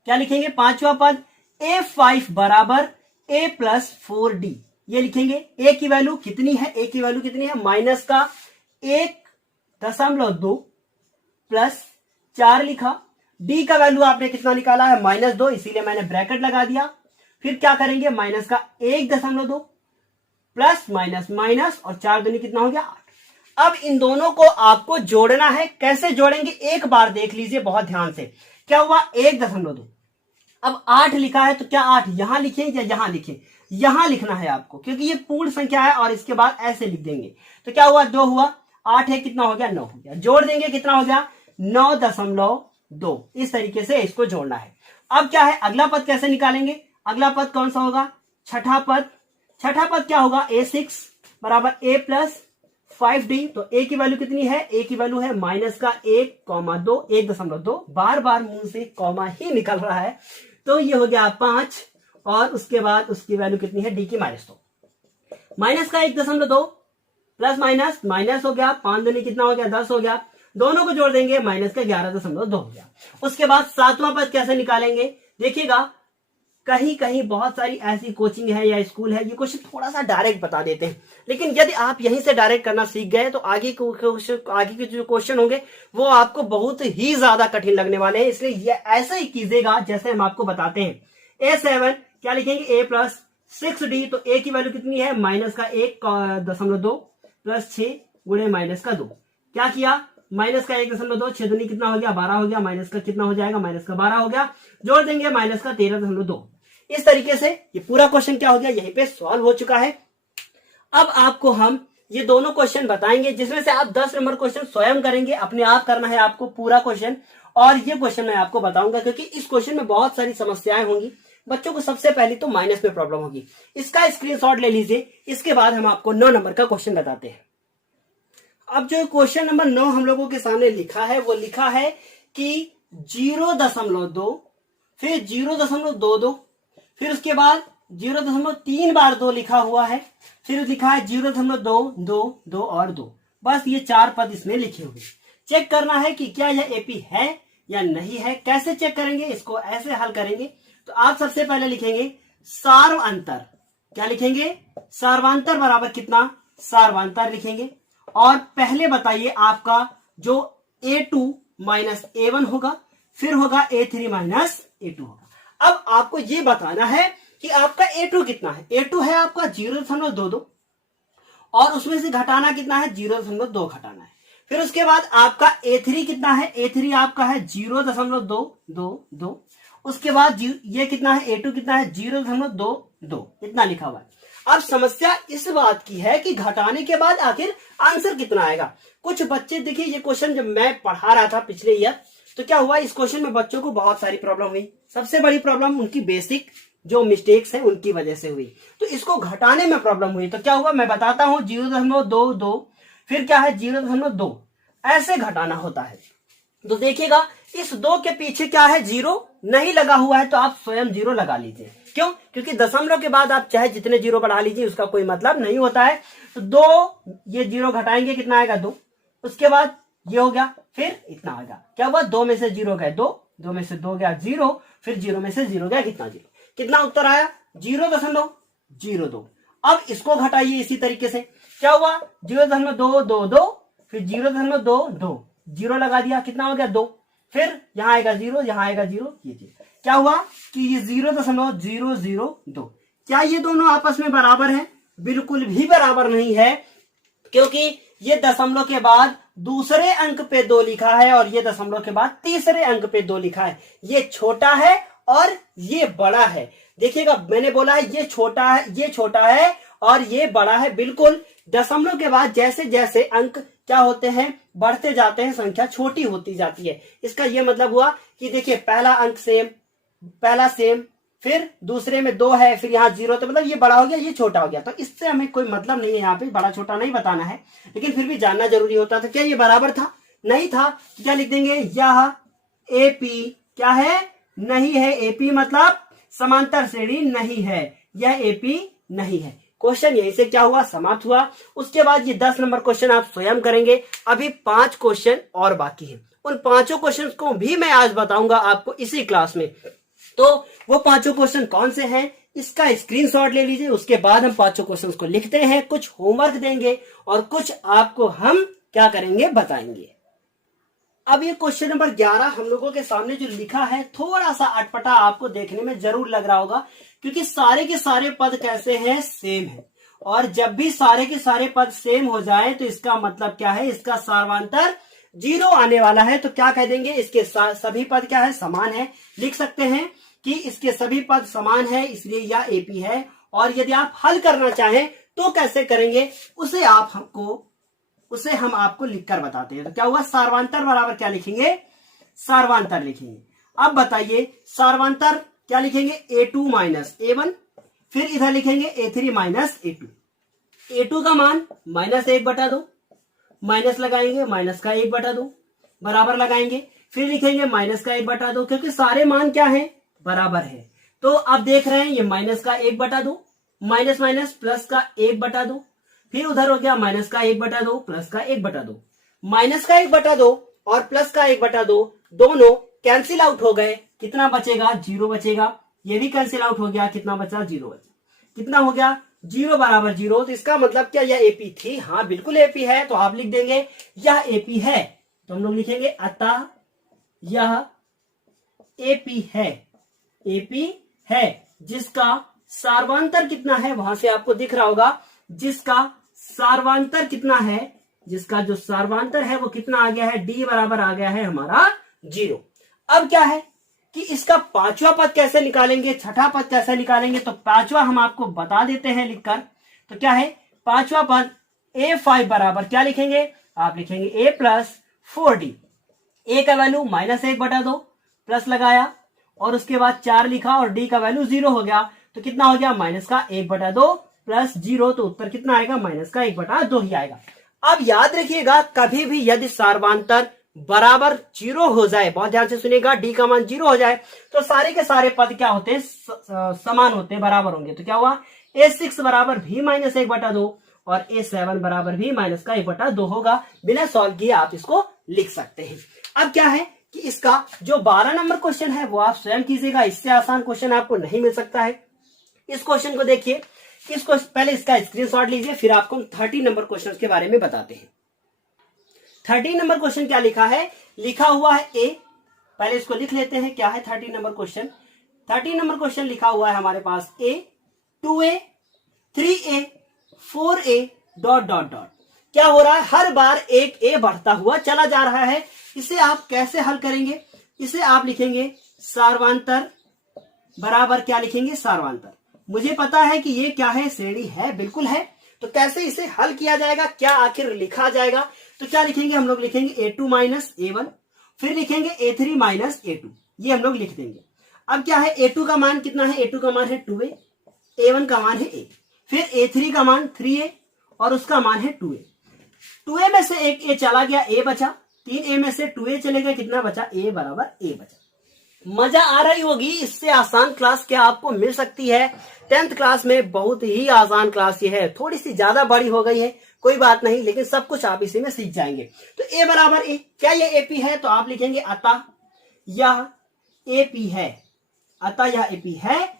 क्या लिखेंगे 5वां पद, A5 बराबर A प्लस 4D, ये लिखेंगे। A की वैल्यू कितनी है, A की वैल्यू कितनी है, माइनस का 1.2 प्लस 4 लिखा। D का वैल्यू आपने कितना निकाला है, -2, इसीलिए मैंने ब्रैकेट लगा दिया। फिर क्या करेंगे, माइनस का 1.2 प्लस माइनस माइनस और 4 दूनी कितना हो गया 8। अब इन दोनों को आपको जोड़ना है, कैसे जोड़ेंगे एक बार देख लीजिए बहुत ध्यान से। क्या हुआ, 1.2, अब 8 लिखा है तो क्या 8 यहां लिखें या यहां लिखें, यहां लिखना है आपको क्योंकि ये पूर्ण संख्या है और इसके बाद ऐसे लिख देंगे। तो क्या हुआ, 2 हुआ, 8 है कितना हो गया 9 हो गया, जोड़ देंगे कितना हो गया 9.2। इस तरीके से इसको जोड़ना है। अब क्या है, अगला पद कैसे निकालेंगे, अगला पद कौन सा होगा, छठा पद। छठा पद क्या होगा, A6 बराबर A प्लस 5D। तो A की वैल्यू कितनी है, A की वैल्यू है माइनस का 1.2, बार बार मुंह से कॉमा ही निकल रहा है। तो ये हो गया 5 और उसके बाद उसकी वैल्यू कितनी है, D की -2। माइनस का 1.2 प्लस माइनस माइनस हो गया, 5 दूनी कितना हो गया 10 हो गया, दोनों को जोड़ देंगे माइनस का 11.2 हो गया। उसके बाद 7वां पद कैसे निकालेंगे, देखिएगा कहीं कहीं बहुत सारी ऐसी कोचिंग है या स्कूल है, ये क्वेश्चन थोड़ा सा डायरेक्ट बता देते हैं, लेकिन यदि आप यहीं से डायरेक्ट करना सीख गए तो आगे के जो क्वेश्चन होंगे वो आपको बहुत ही ज्यादा कठिन लगने वाले हैं। इसलिए ये ऐसे ही कीजिएगा जैसे हम आपको बताते हैं। A7 क्या लिखेंगे, A प्लस 6D। तो A की वैल्यू कितनी है, माइनस का 1.2 प्लस 6 गुणे माइनस का 2। क्या किया, माइनस का 1.2, 6 दूनी कितना हो गया 12 हो गया, माइनस का कितना हो जाएगा, माइनस का 12 हो गया, जोड़ देंगे माइनस का 13.2। इस तरीके से ये पूरा क्वेश्चन क्या हो गया, यहीं पे सॉल्व हो चुका है। अब आपको हम ये दोनों क्वेश्चन बताएंगे जिसमें से आप 10 नंबर क्वेश्चन स्वयं करेंगे, अपने आप करना है आपको पूरा क्वेश्चन। और ये क्वेश्चन मैं आपको बताऊंगा क्योंकि इस क्वेश्चन में बहुत सारी समस्याएं होंगी। बच्चों को सबसे पहले तो माइनस में प्रॉब्लम होगी, इसका स्क्रीनशॉट ले लीजिए। इसके बाद हम आपको 9 नंबर का क्वेश्चन बताते हैं। अब जो क्वेश्चन नंबर 9 हम लोगों के सामने लिखा है वो लिखा है कि 0.2 फिर 0.22 फिर उसके बाद 0.3 बार 2 लिखा हुआ है, फिर लिखा है 0.2 2 2 और 2। बस ये 4 पद इसमें लिखे हुए। चेक करना है कि क्या यह AP है या नहीं है। कैसे चेक करेंगे, इसको ऐसे हल करेंगे। तो आप सबसे पहले लिखेंगे सार्वांतर। क्या लिखेंगे, सार्वांतर बराबर कितना, सार्वांतर लिखेंगे। और पहले बताइए आपका जो A2 माइनस A1 होगा, फिर होगा A3 माइनस A2 होगा। अब आपको ये बताना है कि आपका A2 कितना है। A2 है आपका 0.22 और उसमें से घटाना कितना है, 0.2 घटाना है। फिर उसके बाद आपका A3 कितना है, A3 आपका है 0.222। उसके बाद ये कितना है, A2 कितना है 0.22, इतना लिखा हुआ है। अब समस्या इस बात की है कि घटाने के बाद आखिर आंसर कितना आएगा। कुछ बच्चे देखिए, ये क्वेश्चन जब मैं पढ़ा रहा था पिछले ईयर, तो क्या हुआ, इस क्वेश्चन में बच्चों को बहुत सारी प्रॉब्लम हुई। सबसे बड़ी प्रॉब्लम उनकी बेसिक जो मिस्टेक्स है उनकी वजह से हुई। तो इसको घटाने में प्रॉब्लम हुई, तो क्या हुआ मैं बताता हूं, 0.22, फिर क्या है 0.2, ऐसे घटाना होता है। तो देखिएगा इस 2 के पीछे क्या है, 0 नहीं लगा हुआ है, तो आप स्वयं 0 लगा लीजिए। क्यों? क्योंकि दशमलव के बाद आप चाहे जितने 0 बढ़ा लीजिए, उसका कोई मतलब नहीं होता है। तो 2 ये 0 घटाएंगे, कितना आएगा 2, उसके बाद ये हो गया, फिर इतना आएगा। क्या हुआ, 2 में से 0 गए 2, 2 में से 2 गया 0, फिर 0 में से 0 गया कितना 0, कितना उत्तर आया 0.02। अब इसको घटाइए इसी तरीके से, क्या हुआ 0.222, फिर 0.22, 0 लगा दिया, कितना हो गया 2, फिर यहां आएगा 0, यहां आएगा 0, ये चीज क्या हुआ कि ये 0.002। क्या ये दोनों आपस में बराबर है? बिल्कुल भी बराबर नहीं है, क्योंकि ये दशमलव के बाद दूसरे अंक पे 2 लिखा है और ये दशमलव के बाद तीसरे अंक पे 2 लिखा है। ये छोटा है और ये बड़ा है। देखिएगा मैंने बोला है ये छोटा है और ये बड़ा है। बिल्कुल दशमलव के बाद जैसे जैसे अंक क्या होते हैं, बढ़ते जाते हैं, संख्या छोटी होती जाती है। इसका ये मतलब हुआ कि देखिए पहला अंक सेम, पहला सेम, फिर दूसरे में 2 है, फिर यहाँ 0, तो मतलब ये बड़ा हो गया, ये छोटा हो गया। तो इससे हमें कोई मतलब नहीं है, यहाँ पे बड़ा छोटा नहीं बताना है, लेकिन फिर भी जानना जरूरी होता था। क्या ये बराबर था? नहीं था। क्या लिख देंगे, यह एपी क्या है, नहीं है। एपी मतलब समांतर श्रेणी नहीं है, यह एपी नहीं है। क्वेश्चन यहीं से क्या हुआ, समाप्त हुआ। उसके बाद ये 10 नंबर क्वेश्चन आप स्वयं करेंगे। अभी 5 क्वेश्चन और बाकी हैं, उन 5 क्वेश्चन को भी मैं आज बताऊंगा आपको इसी क्लास में। तो वो 5 क्वेश्चन कौन से हैं, इसका स्क्रीनशॉट ले लीजिए। उसके बाद हम 5 क्वेश्चन को लिखते हैं, कुछ होमवर्क देंगे और कुछ आपको हम क्या करेंगे बताएंगे। अब ये क्वेश्चन नंबर 11 हम लोगों के सामने जो लिखा है, थोड़ा सा अटपटा आपको देखने में जरूर लग रहा होगा, क्योंकि सारे के सारे पद कैसे हैं, सेम है। और जब भी सारे के सारे पद सेम हो जाए तो इसका मतलब क्या है, इसका सार्वधातुक 0 आने वाला है। तो क्या कह देंगे, इसके सभी पद क्या है, समान है। लिख सकते हैं कि इसके सभी पद समान है, इसलिए यह एपी है। और यदि आप हल करना चाहें तो कैसे करेंगे, उसे हम आपको लिखकर बताते हैं। तो क्या हुआ, सार्वधातुक बराबर क्या लिखेंगे, सार्वधातुक लिखेंगे। अब बताइए सार्वधातुक क्या लिखेंगे, A2 माइनस A1, फिर इधर लिखेंगे A3 माइनस A2। A2 का मान -1/2, माइनस लगाएंगे, माइनस का 1/2 बराबर लगाएंगे, फिर लिखेंगे माइनस का 1/2, क्योंकि सारे मान क्या है, बराबर है। तो अब देख रहे हैं ये माइनस का 1/2, माइनस माइनस प्लस का 1/2, फिर उधर हो गया माइनस का 1/2 प्लस का 1/2। माइनस का 1/2 और प्लस का 1/2 दोनों कैंसिल आउट हो गए, कितना बचेगा, 0 बचेगा। ये भी कैंसिल आउट हो गया, कितना बचा, 0 बचा। कितना हो गया, 0 बराबर 0। तो इसका मतलब क्या यह एपी थी, हाँ बिल्कुल एपी है। तो आप लिख देंगे यह एपी है। तो हम लोग लिखेंगे अतः यह एपी है, एपी है, जिसका सार्वधातुक कितना है, वहां से आपको दिख रहा होगा, जिसका सार्वधातुक कितना है, जिसका जो सार्वधातुक है वो कितना आ गया है, डी बराबर आ गया है हमारा 0। अब क्या है कि इसका 5वां पद कैसे निकालेंगे, छठा पद कैसे निकालेंगे, तो 5वां हम आपको बता देते हैं लिखकर। तो क्या है 5वां पद, A5 बराबर क्या लिखेंगे, आप लिखेंगे A प्लस 4D। A का वैल्यू -1/2 प्लस लगाया और उसके बाद 4 लिखा और D का वैल्यू 0 हो गया। तो कितना हो गया, माइनस का 1/2 प्लस 0। तो उत्तर कितना आएगा, माइनस का 1/2 ही आएगा। अब याद रखिएगा, कभी भी यदि सार्वधातुक बराबर 0 हो जाए, बहुत ध्यान से सुनिएगा, डी का मान 0 हो जाए तो सारे के सारे पद क्या होते हैं, समान होते हैं, बराबर होंगे। तो क्या हुआ, A6 बराबर भी -1/2 और A7 बराबर भी माइनस का 1/2 होगा। बिना सॉल्व किए आप इसको लिख सकते हैं। अब क्या है कि इसका जो 12 नंबर क्वेश्चन है वो आप स्वयं कीजिएगा, इससे आसान क्वेश्चन आपको नहीं मिल सकता है। इस क्वेश्चन को देखिए, इसको पहले इसका स्क्रीनशॉट लीजिए, फिर आपको 30 नंबर क्वेश्चन के बारे में बताते हैं। 30 नंबर क्वेश्चन क्या लिखा है, लिखा हुआ है ए, पहले इसको लिख लेते हैं क्या है 30 नंबर क्वेश्चन। 30 नंबर क्वेश्चन लिखा हुआ है हमारे पास A, 2A, 3A, 4A ... क्या हो रहा है, हर बार एक A बढ़ता हुआ चला जा रहा है। इसे आप कैसे हल करेंगे, इसे आप लिखेंगे सार्वधातुक बराबर क्या लिखेंगे, सार्वधातुक। मुझे पता है कि ये क्या है, श्रेणी है, बिल्कुल है। तो कैसे इसे हल किया जाएगा, क्या आखिर लिखा जाएगा, तो क्या लिखेंगे हम लोग, लिखेंगे a2 माइनस a1, फिर लिखेंगे a3 माइनस a2, ये हम लोग लिख देंगे। अब क्या है, a2 का मान कितना है, a2 का मान है 2a, a1 का मान है a, फिर a3 का मान 3a और उसका मान है 2a। 2a में से एक a चला गया, a बचा, 3a में से 2a चले गए, कितना बचा, a बराबर a बचा। मजा आ रही होगी, इससे आसान क्लास क्या आपको मिल सकती है। 10th क्लास में बहुत ही आसान क्लास ये है, थोड़ी सी ज्यादा बड़ी हो गई है, कोई बात नहीं, लेकिन सब कुछ आप इसी में सीख जाएंगे। तो a बराबर a, क्या ये AP है, तो आप लिखेंगे अतः यह AP है, अतः यह AP है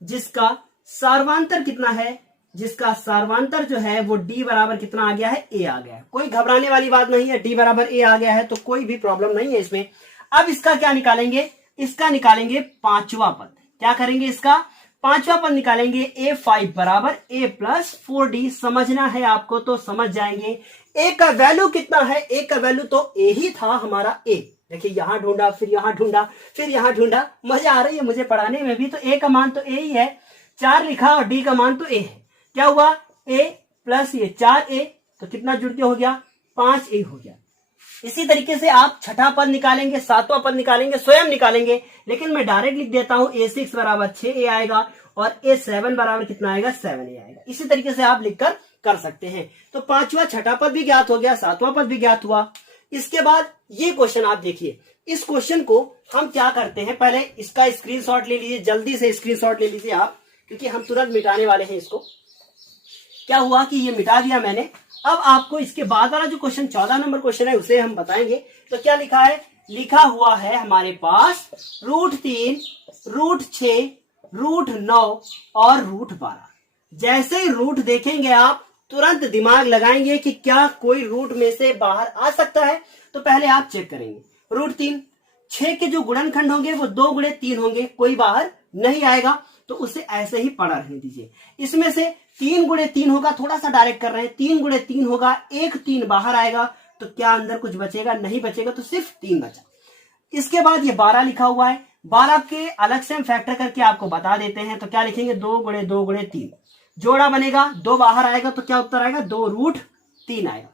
जिसका सार्वांतर कितना है, जिसका सार्वांतर जो है वो D बराबर कितना आ गया है, A आ गया है। कोई घबराने वाली बात नहीं है, D बराबर A आ गया है तो कोई भी प्रॉब्लम नहीं है इसमें। अब इसका क्या निकालेंगे, इसका निकालेंगे पांचवा पद। क्या करेंगे, इसका पांचवा पद निकालेंगे, A5 बराबर A प्लस 4D। समझना है आपको तो समझ जाएंगे। A का वैल्यू कितना है, A का वैल्यू तो A ही था हमारा A। देखिए यहां ढूंढा, फिर यहां ढूंढा, फिर यहां ढूंढा, मजा आ रही है मुझे पढ़ाने में भी। तो A का मान तो A ही है, 4 लिखा और D का मान तो A है। क्या हुआ, A प्लस ये 4A, तो कितना जुड़ के हो गया, 5A हो गया। इसी तरीके से आप छठा पद निकालेंगे, सातवां पद निकालेंगे, स्वयं निकालेंगे, लेकिन मैं डायरेक्ट लिख देता हूं, A6 बराबर 6A आएगा और A7 बराबर कितना आएगा, 7A आएगा। इसी तरीके से आप लिखकर कर सकते हैं। तो पांचवा छठा पद भी ज्ञात हो गया, सातवां पद भी ज्ञात हुआ। इसके बाद ये क्वेश्चन आप देखिए, इस क्वेश्चन को हम क्या करते हैं, पहले इसका स्क्रीनशॉट ले लीजिए, जल्दी से स्क्रीनशॉट ले लीजिए आप, क्योंकि हम तुरंत मिटाने वाले हैं इसको। क्या हुआ कि ये मिटा दिया मैंने। अब आपको इसके बाद वाला जो क्वेश्चन 14 नंबर क्वेश्चन है उसे हम बताएंगे। तो क्या लिखा है, लिखा हुआ है हमारे पास √3, √6, √9 और √12। जैसे ही रूट देखेंगे आप तुरंत दिमाग लगाएंगे कि क्या कोई रूट में से बाहर आ सकता है। तो पहले आप चेक करेंगे, √3, 6 के जो गुणनखंड होंगे वो 2 गुणे 3 होंगे, कोई बाहर नहीं आएगा, तो उसे ऐसे ही पड़ा रहने दीजिए। इसमें से 3 गुणे 3 होगा, थोड़ा सा डायरेक्ट कर रहे हैं, 3 गुणे 3 होगा, एक 3 बाहर आएगा, तो क्या अंदर कुछ बचेगा, नहीं बचेगा, तो सिर्फ 3 बचा। इसके बाद ये 12 लिखा हुआ है, 12 के अलग से हम फैक्टर करके आपको बता देते हैं। तो क्या लिखेंगे, 2 गुणे 2 गुणे 3, जोड़ा बनेगा, 2 बाहर आएगा, तो क्या उत्तर आएगा, 2√3 आएगा।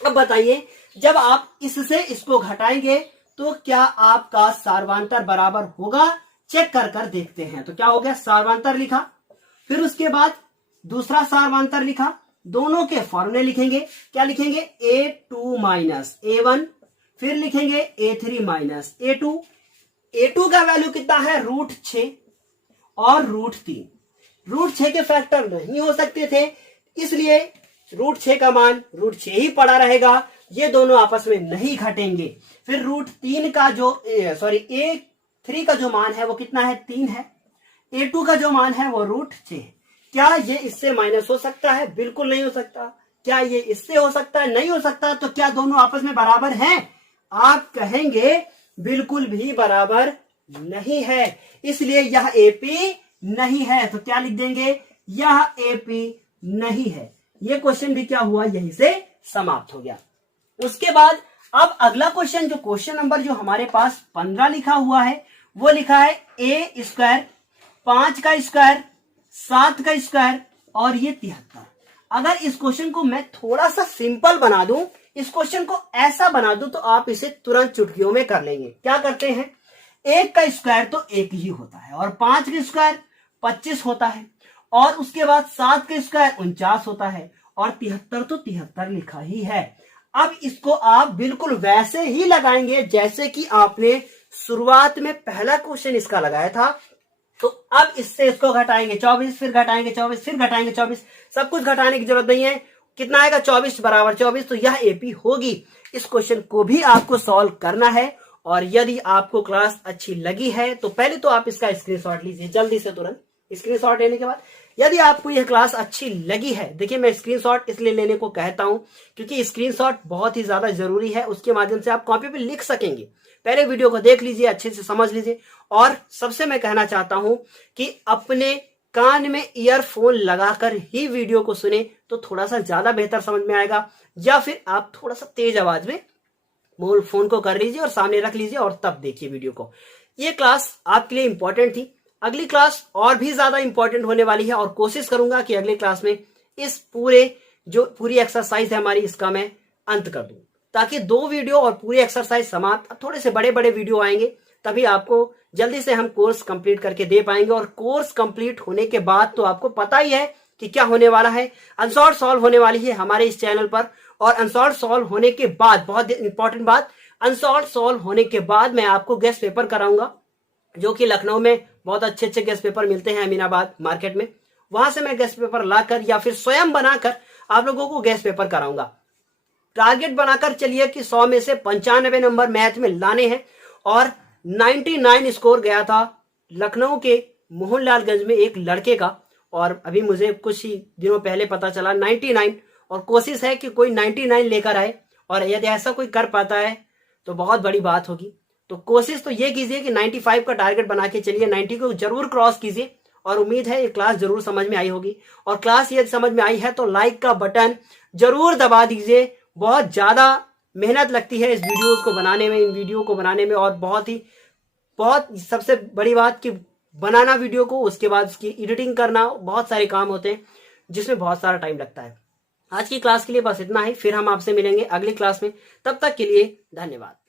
अब बताइए, जब आप इससे इसको घटाएंगे तो क्या आपका सार्वांतर बराबर होगा, चेक कर कर देखते हैं। तो क्या हो गया, सार्वांतर लिखा, फिर उसके बाद दूसरा सार्वांतर लिखा, दोनों के फॉर्मूले लिखेंगे। क्या लिखेंगे, A2 माइनस A1, फिर लिखेंगे A3 माइनस A2। A2 का वैल्यू कितना है, √6 और √3। √6 के फैक्टर नहीं हो सकते थे, इसलिए √6 का मान √6 ही पड़ा रहेगा, ये दोनों आपस में नहीं घटेंगे। फिर √3 का जो A3 का जो मान है वो कितना है, 3 है। A2 का जो मान है वो √6 है। क्या ये इससे माइनस हो सकता है, बिल्कुल नहीं हो सकता। क्या ये इससे हो सकता है, नहीं हो सकता। तो क्या दोनों आपस में बराबर हैं, आप कहेंगे बिल्कुल भी बराबर नहीं है, इसलिए यह AP नहीं है। तो क्या लिख देंगे, यह AP नहीं है। यह क्वेश्चन भी क्या हुआ, यहीं से समाप्त हो गया। उसके बाद अब अगला क्वेश्चन, जो क्वेश्चन नंबर जो हमारे पास 15 लिखा हुआ है, वो लिखा है A², 5 का स्क्वायर, 7 का स्क्वायर और ये 73। अगर इस क्वेश्चन को मैं थोड़ा सा सिंपल बना दूं, इस क्वेश्चन को ऐसा बना दूं, तो आप इसे तुरंत चुटकियों में कर लेंगे। क्या करते हैं, 1 का स्क्वायर तो 1 ही होता है, और 5 का स्क्वायर 25 होता है, और उसके बाद 7 का स्क्वायर 49 होता है, और 73 तो 73 लिखा ही है। अब इसको आप बिल्कुल वैसे ही लगाएंगे जैसे कि आपने शुरुआत में पहला क्वेश्चन इसका लगाया था। तो अब इससे इसको घटाएंगे 24, फिर घटाएंगे 24, फिर घटाएंगे 24, सब कुछ घटाने की जरूरत नहीं है। कितना आएगा, 24 बराबर 24, तो यह AP होगी। इस क्वेश्चन को भी आपको सॉल्व करना है, और यदि आपको क्लास अच्छी लगी है तो पहले तो आप इसका स्क्रीनशॉट लीजिए, जल्दी से तुरंत स्क्रीनशॉट लेने के बाद यदि आपको यह क्लास अच्छी लगी है, देखिए मैं स्क्रीनशॉट इसलिए लेने को कहता हूं क्योंकि स्क्रीनशॉट बहुत ही ज्यादा जरूरी है, उसके माध्यम से आप कॉपी पे लिख सकेंगे। पहले वीडियो को देख लीजिए, अच्छे से समझ लीजिए, और सबसे मैं कहना चाहता हूं कि अपने कान में ईयरफोन लगाकर ही वीडियो को सुने तो थोड़ा सा ज्यादा बेहतर समझ में आएगा, या फिर आप थोड़ा सा तेज आवाज में फोन को कर लीजिए और सामने रख लीजिए और तब देखिए वीडियो को। ये क्लास आपके लिए इंपॉर्टेंट थी। अगली क्लास और भी ज्यादा इंपॉर्टेंट होने वाली है और कोशिश करूंगा कि अगली क्लास में इस पूरी एक्सरसाइज है हमारी, इसका मैं अंत कर दूं, ताकि 2 वीडियो और पूरी एक्सरसाइज समाप्त। अब थोड़े से बड़े बड़े वीडियो आएंगे, तभी आपको जल्दी से हम कोर्स कंप्लीट करके दे पाएंगे। और कोर्स कंप्लीट होने के बाद तो आपको पता ही है कि क्या होने वाला है। अनसॉल्व सॉल्व होने वाली है हमारे इस चैनल पर, और अनसॉल्व सॉल्व होने के बाद, बहुत इंपॉर्टेंट बात, अनसॉल्व सॉल्व होने के बाद मैं आपको गेस्ट पेपर कराऊंगा, जो कि लखनऊ में बहुत अच्छे अच्छे गेस्ट पेपर मिलते हैं, अमीनाबाद मार्केट में। वहां से मैं गेस्ट पेपर लाकर या फिर स्वयं बनाकर आप लोगों को गेस्ट पेपर कराऊंगा। टारगेट बनाकर चलिए कि 100 में से 95 नंबर मैथ में लाने हैं। और 99 स्कोर गया था लखनऊ के मोहनलालगंज में एक लड़के का, और अभी मुझे कुछ ही दिनों पहले पता चला 99। और कोशिश है कि कोई 99 लेकर आए, और यदि ऐसा कोई कर पाता है तो बहुत बड़ी बात होगी। तो कोशिश तो ये कीजिए कि 95 का टारगेट बना के चलिए, 90 को जरूर क्रॉस कीजिए। और उम्मीद है ये क्लास जरूर समझ में आई होगी, और क्लास यदि समझ में आई है तो लाइक का बटन जरूर दबा दीजिए। बहुत ज्यादा मेहनत लगती है इस वीडियोस को बनाने में, इन वीडियो को बनाने में, और बहुत सबसे बड़ी बात कि बनाना वीडियो को, उसके बाद उसकी एडिटिंग करना, बहुत सारे काम होते हैं जिसमें बहुत सारा टाइम लगता है। आज की क्लास के लिए बस इतना ही, फिर हम आपसे मिलेंगे अगली क्लास में। तब तक के लिए धन्यवाद।